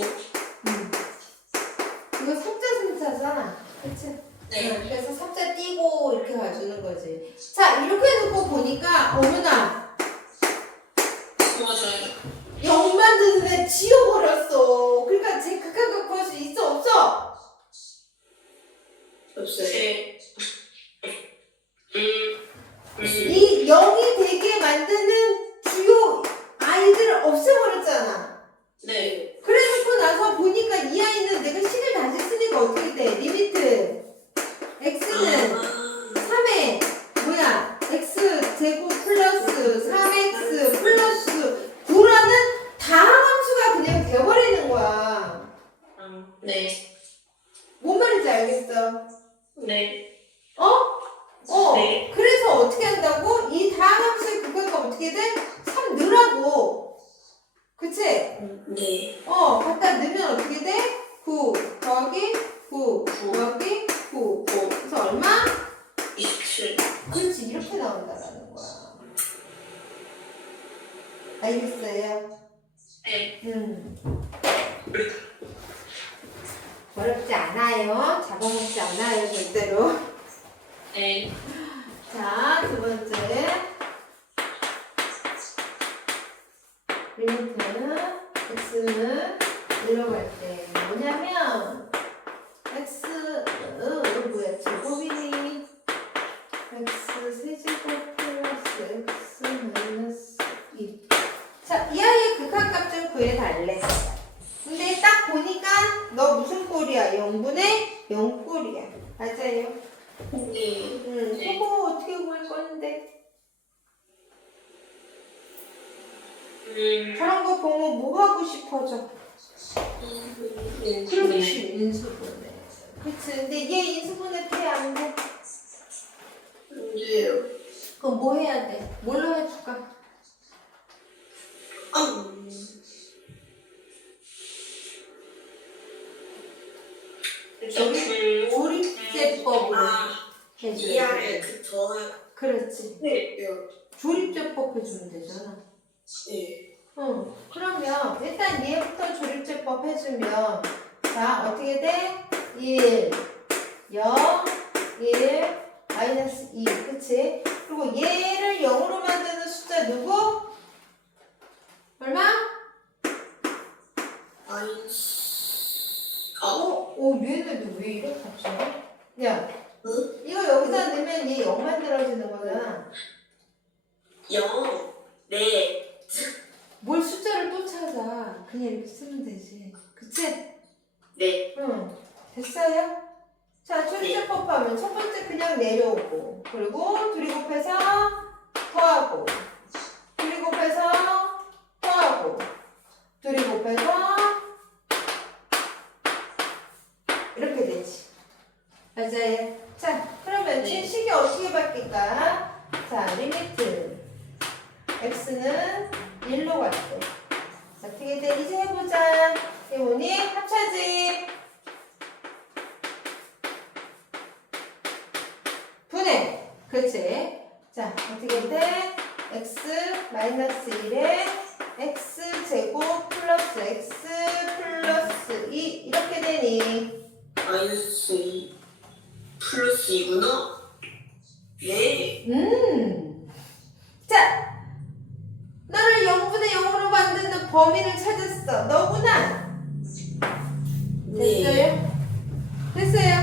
이거 섭자승차잖아. 그치? 네. 그래서 섭자 띄고 이렇게 가주는 거지. 자, 이렇게 놓고 보니까 어머나 맞아요. 0 만드는 애 지워버렸어. 그러니까 제 극한값 구할 수 있어 없어? 없어요. 이 0이 되게 만드는 주요 아이들을 없애버렸잖아. 네. 그래놓고 나서 보니까 이 아이는 내가 식을 다시 쓰니까 어떻게 돼? 리미트 x는 3에 x 제곱 플러스 3x 플러스 9라는 다항함수가 그냥 돼버리는 거야. 네. 뭔 말인지 알겠어? 네. 네. 그래서 어떻게 한다고? 이 다항함수의 극한값 어떻게 돼? 3 넣으라고. 그치? 네. 갖다 넣으면 어떻게 돼? 9 더하기 9 더하기 9. 그래서 얼마? 27. 그렇지, 이렇게 나온다라는 거야. 알겠어요? 알겠어요? 네. 어렵지 않아요. 잡아먹지 않아요, 절대로. 네. 자, 두 번째. 리미트는 x는 1로 갈 때 뭐냐면 x 뭐야 제곱이니 x 세제곱 플러스 x 마이너스 2. 자, 이 아이의 극한값 좀 구해달래. 근데 딱 보니까 너 무슨 꼴이야? 0분의 0꼴이야. 맞아요. 네. 그거 어떻게 구할 건데? 저런 거 보면 뭐 하고 싶어져? 그렇지, 인수분해. 그치, 근데 얘 인수분해 돼, 안 돼? 안 돼요. 그럼 뭐 해야 돼? 뭘로 해줄까? 조립제법으로 해줘야 이하에 돼. 더. 그렇지. 네. 조립제법 해주면 되잖아. 네. 그러면 일단 얘부터 조립제법 해주면 자, 어떻게 돼? 1, 0, 1, 마이너스 2. 그치? 그리고 얘를 0으로 만드는 숫자 누구? 얼마? 얘는 왜 이래 갑자기? 야, 응? 이거 여기다 넣으면 얘 0 만들어지는 거잖아. 0. 네. 뭘 숫자를 또 찾아. 그냥 이렇게 쓰면 되지. 그치? 네. 됐어요? 자, 조립제법 하면 첫 번째 그냥 내려오고, 그리고 둘이 곱해서 더하고, 둘이 곱해서 더하고, 둘이 곱해서 이렇게 되지. 맞아요? 자, 그러면 네. 식이 어떻게 바뀔까? 자, 리미트 x는 1로 갈 때. 어떻게 돼? 이제 해보자. 해보니 합차지. 분해. 그렇지. 자, 어떻게 돼? x 마이너스 1에 x 제곱 플러스 x 플러스 2 이렇게 되니. 마이너스 2 플러스 2구나? 네. 자, 너를 0분의 0으로 만드는 범위를 찾았어. 너구나. 됐어요? 됐어요?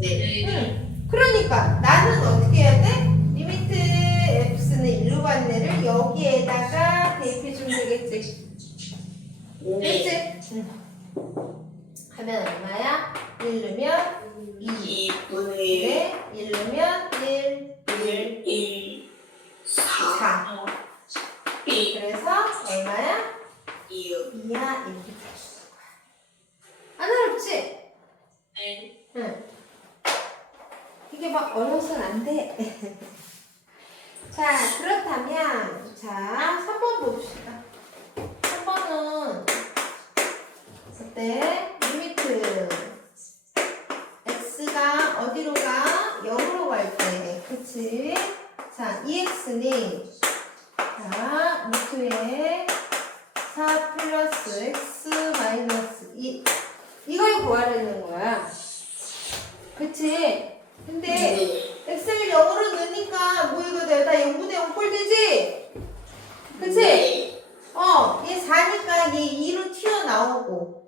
네. 그러니까 나는 어떻게 해야 돼? 리미트 x는 1로 간 애를 여기에다가 대입해주면 되겠지. 네. 그치? 하면 얼마야? 1 넣으면 2. 2분의 네, 1 넣으면 1. 1, 1, 4, 4. 2, 그래서 얼마야? 2요. 2야. 이렇게 돼주는 거야. 안 어렵지? 네. 응. 이게 막 어려워서는 안 돼. 자, 그렇다면, 자, 3번 봅시다. 3번은, 어때? 리미트. x가 어디로 가? 0으로 갈 때. 그치? 자, ex는, 자, 루트에 4 플러스 x 마이너스 2. 이걸 구하려는 거야. 그치? 근데 네. x를 0으로 넣으니까 뭐 이거 내가 다 0분의 0 꼴 되지? 그치? 네. 얘 4니까 얘 2로 튀어나오고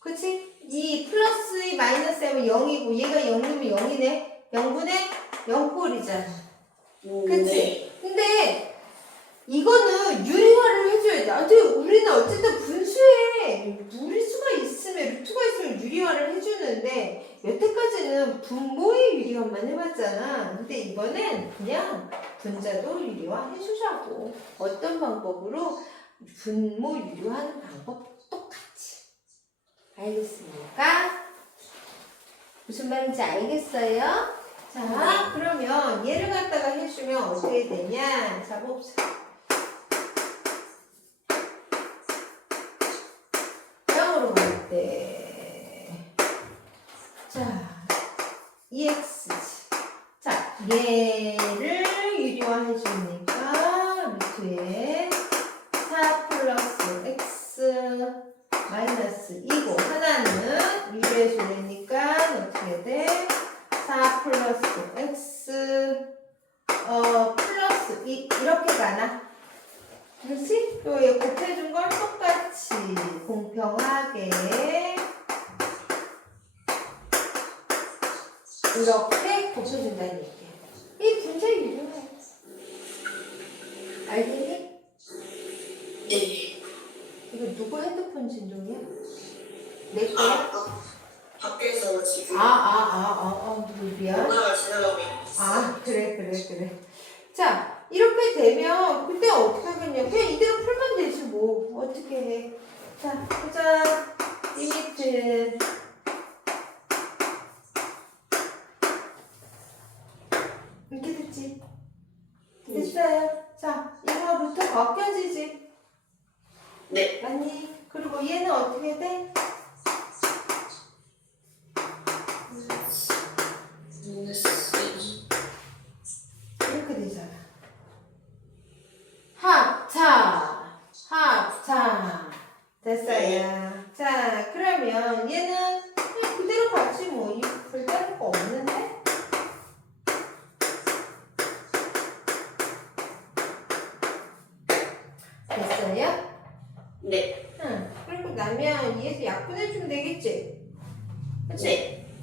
그치? 이 플러스 이 마이너스 하면 0이고 얘가 0이면 0이네 0분의 0 꼴이잖아. 그치? 네. 근데 이거는 유리화를 해줘야 돼. 근데 우리는 어쨌든 분수에 무리수가 있으면 루트가 있으면 유리화를 해주는데 여태까지는 분모의 유리화만 해봤잖아. 근데 이번엔 그냥 분자도 유리화 해주자고. 어떤 방법으로 분모 유리화하는 방법 똑같이. 알겠습니까? 무슨 말인지 알겠어요? 자, 그러면 얘를 갖다가 해주면 어떻게 되냐? 자, 봅시다. 0으로 갈 때. 자, EX지. 자, 얘를 유리화 해주니까 루트에 4 플러스 되니까 어떻게 돼? 4 플러스 x 플러스 이렇게 가나? 그렇지? 또 얘 곱해준 걸 똑같이 공평하게 이렇게 곱해준다는 얘기야. 이 분자 유형이야. 알겠니? 네. 이거 누구 핸드폰 진동이야? 내 거야? 밖에서 지금 미안. 전화가 지나가고 있어. 아, 그래. 자, 이렇게 되면 그때 어떻게 하겠냐? 그냥 이대로 풀면 되지 뭐. 어떻게 해? 자, 보자. 리미트. 이렇게 됐지? 됐어요. 자, 이거 루트 바뀌어지지? 네. 맞니? 그리고 얘는 어떻게 돼? 이렇게 되잖아. 합차. 됐어요. 자, 그러면 얘는 그냥 그대로 가지 뭐. 이 별다른 거 없는데? 됐어요? 네. 응. 그리고 나면 얘에서 약분해주면 되겠지? 그치? 네.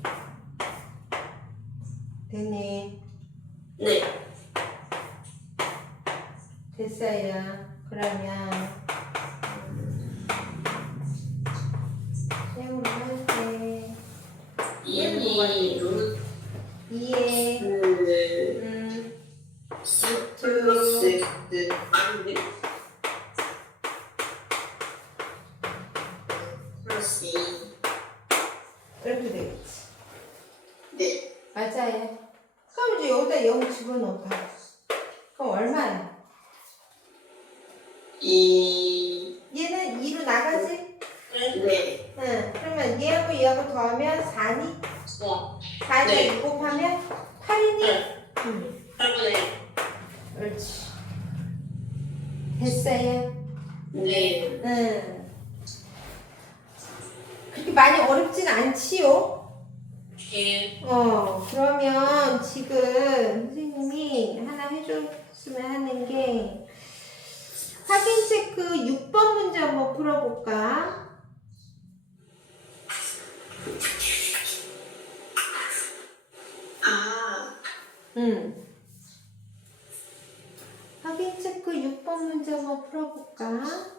됐니? 네. 됐어요. 그러면 세우로 할게. 이 루트 2에 플러스 X 아닌데? 플러스 2. 이렇게 되겠지. 네. 맞아요. 그럼 이제 여기다 0 집어넣어봐. 그럼 얼마야? 2. 얘는 2로 나가지? 네. 응. 그러면 얘하고 얘하고 더하면 4니? 와. 4에다 네. 2 곱하면 8이니? 네. 응. 8분의 옳지. 됐어요? 네. 응. 그렇게 많이 어렵진 않지요? 1. 그러면 지금 선생님이 하나 해줬으면 하는 게 확인 체크 6번 문제 한번 풀어볼까? 아. 확인 체크 6번 문제 한번 풀어볼까?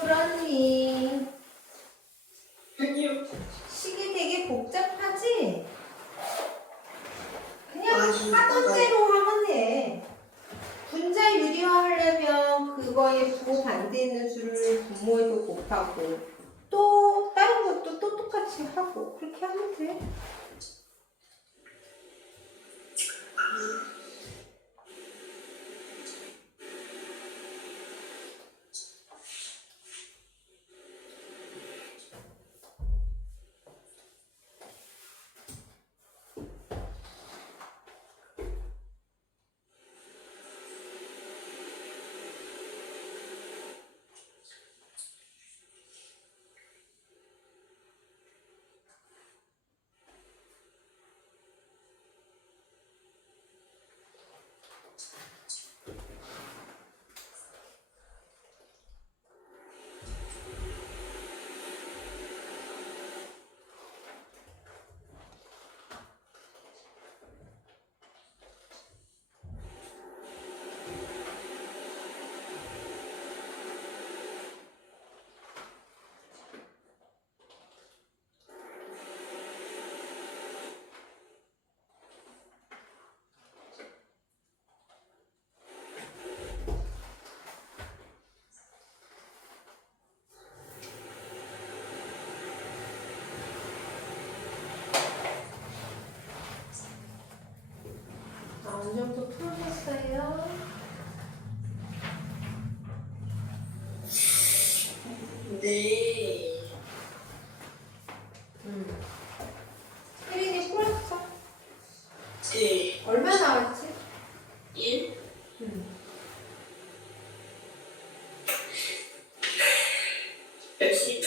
그렇니? 아니요. 식이 되게 복잡하지? 그냥 아니, 하던 대로 하면 돼. 분자 유리화 하려면 그거에 부호 반대 있는 수를 분모에도 곱하고 또 다른 것도 또 똑같이 하고 그렇게 하면 돼.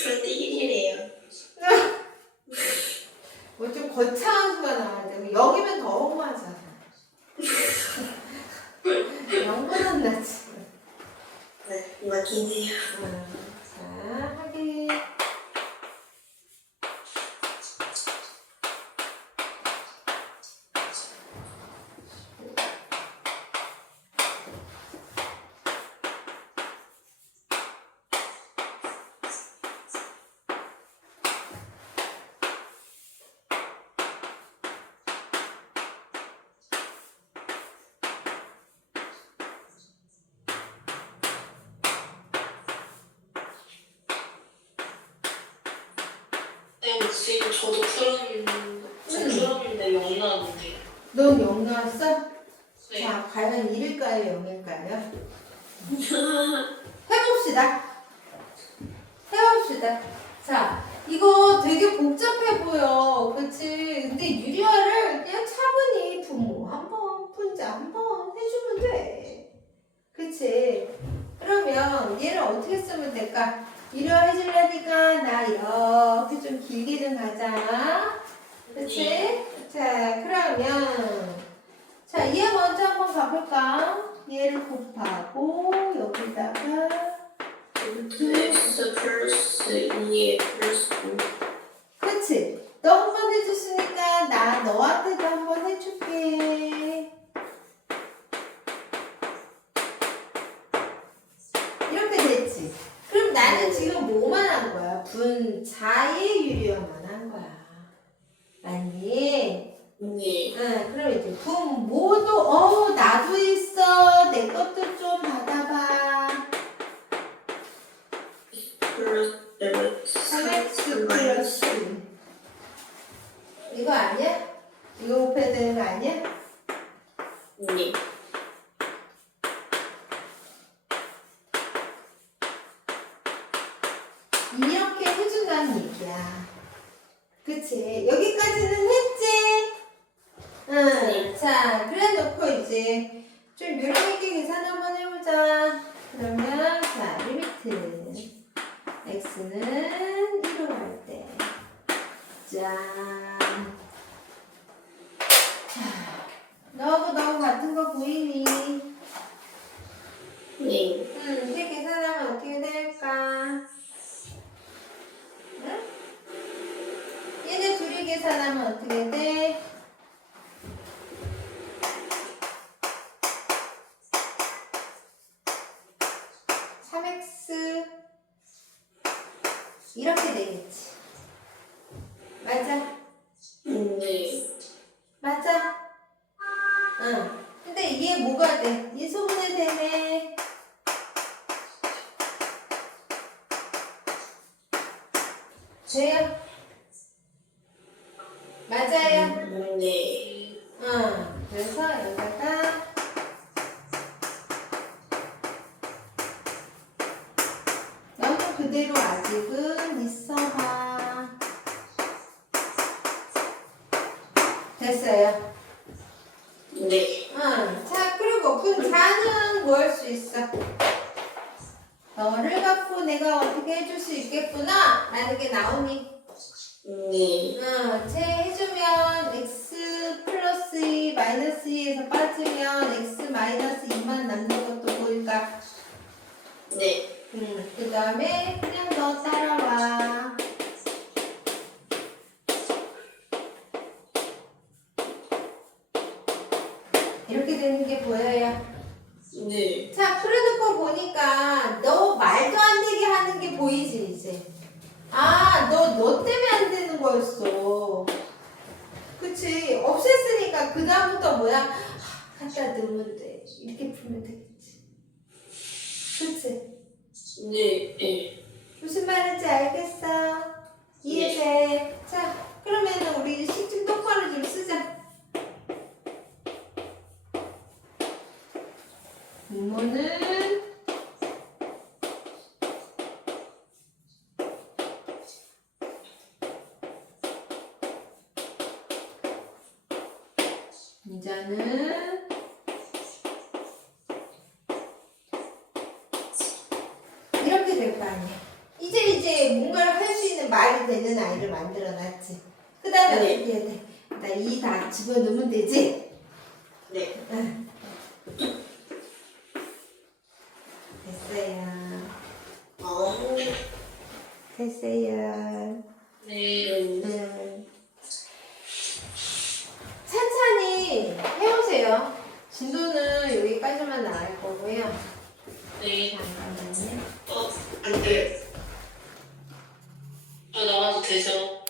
그런데 1이래요. 뭐 좀 거창한 수가 나와야 되고 0이면 더 엉망하잖아. 0보단 낫지. 네, 맞긴 해요. 자, 하기. 네, 지금 저도 풀었는데 영 나왔는데. 넌 0 나왔어? 네. 자, 과연 1일까요? 0일까요? 해봅시다. 해봅시다. 자, 이거 되게 복잡해 보여. 그치? 근데 유리화를 그냥 차분히 부모 한번, 분자 한번 해주면 돼. 그치? 그러면 얘를 어떻게 쓰면 될까? 유리화 해주려니까 나 이렇게 좀 길게 좀 가자. 그치? 자, 그러면 자, 얘 먼저 한번 가볼까? 얘를 곱하고 여기다가 X 플러스 2 플러스 9. 그치? 너 한 번 해줬으니까 나 너한테도 한 번 해줄게. 이렇게 됐지? 그럼 나는 지금 뭐만 한 거야? 분자의 유리화만 한 거야. 맞니? 네. 응, 그럼 이제 분모도 나도 있어. 내 것도 좀 받아봐. 플러스 3x 플러스 이거 아니야? 이거 곱해야 되는 거 아니야? 네. 이렇게 해준다는 얘기야. 그치? 여기까지는 했지? 응. 네. 자, 그래 놓고 이제 좀 요령 있게 계산 한번 해보자. 그러면 자, 리미트 x는 1로 갈 때. 짠. 자, 너하고 나하고 같은 거 보이니? 네. 이제 계산하면 어떻게 될까? 응? 얘네 둘이 계산하면 어떻게 돼? 이렇게 되겠지. 맞아? 네. 맞아? 응. 근데 이게 뭐가 돼? 이 소문에 되네. 돼요? 맞아요? 네. 응. 그래서 여기다가 너는 그대로 아직은 있어봐. 됐어요? 네. 응. 자, 그리고 분자는 뭐 할 수 있어? 너를 갖고 내가 어떻게 해줄 수 있겠구나 라는 게 나오니? 네. 응. 쟤 해주면 x 플러스 2 마이너스 2에서 빠지면 x 마이너스 2만 남는 것도 보일까? 네. 그 다음에 그냥 너 따라와. 이렇게 되는 게 보여요. 네. 자, 그래놓고 보니까 너 말도 안 되게 하는 게 보이지 이제. 아, 너 때문에 안 되는 거였어. 그치? 없앴으니까 그 다음부터 뭐야? 갖다 넣으면 돼. 이렇게 풀면 되겠지. 그치? 네. 네. 무슨 말인지 알겠어? 이해돼? 자, 그러면은 우리 시좀 똑바로 좀 쓰자. 분모는 분자는 이렇게 될 거 아니야. 이제 뭔가를 할 수 있는 말이 되는 아이를 만들어 놨지. 그 다음에 네. 어떻게 해야 돼? 나 이 다 집어넣으면 되지? 네. 됐어요. 어. 됐어요. 네. 천천히 해오세요. 진도는 여기까지만 나갈 거고요. 네. 잠깐만요. 안 돼. 나와도 되죠?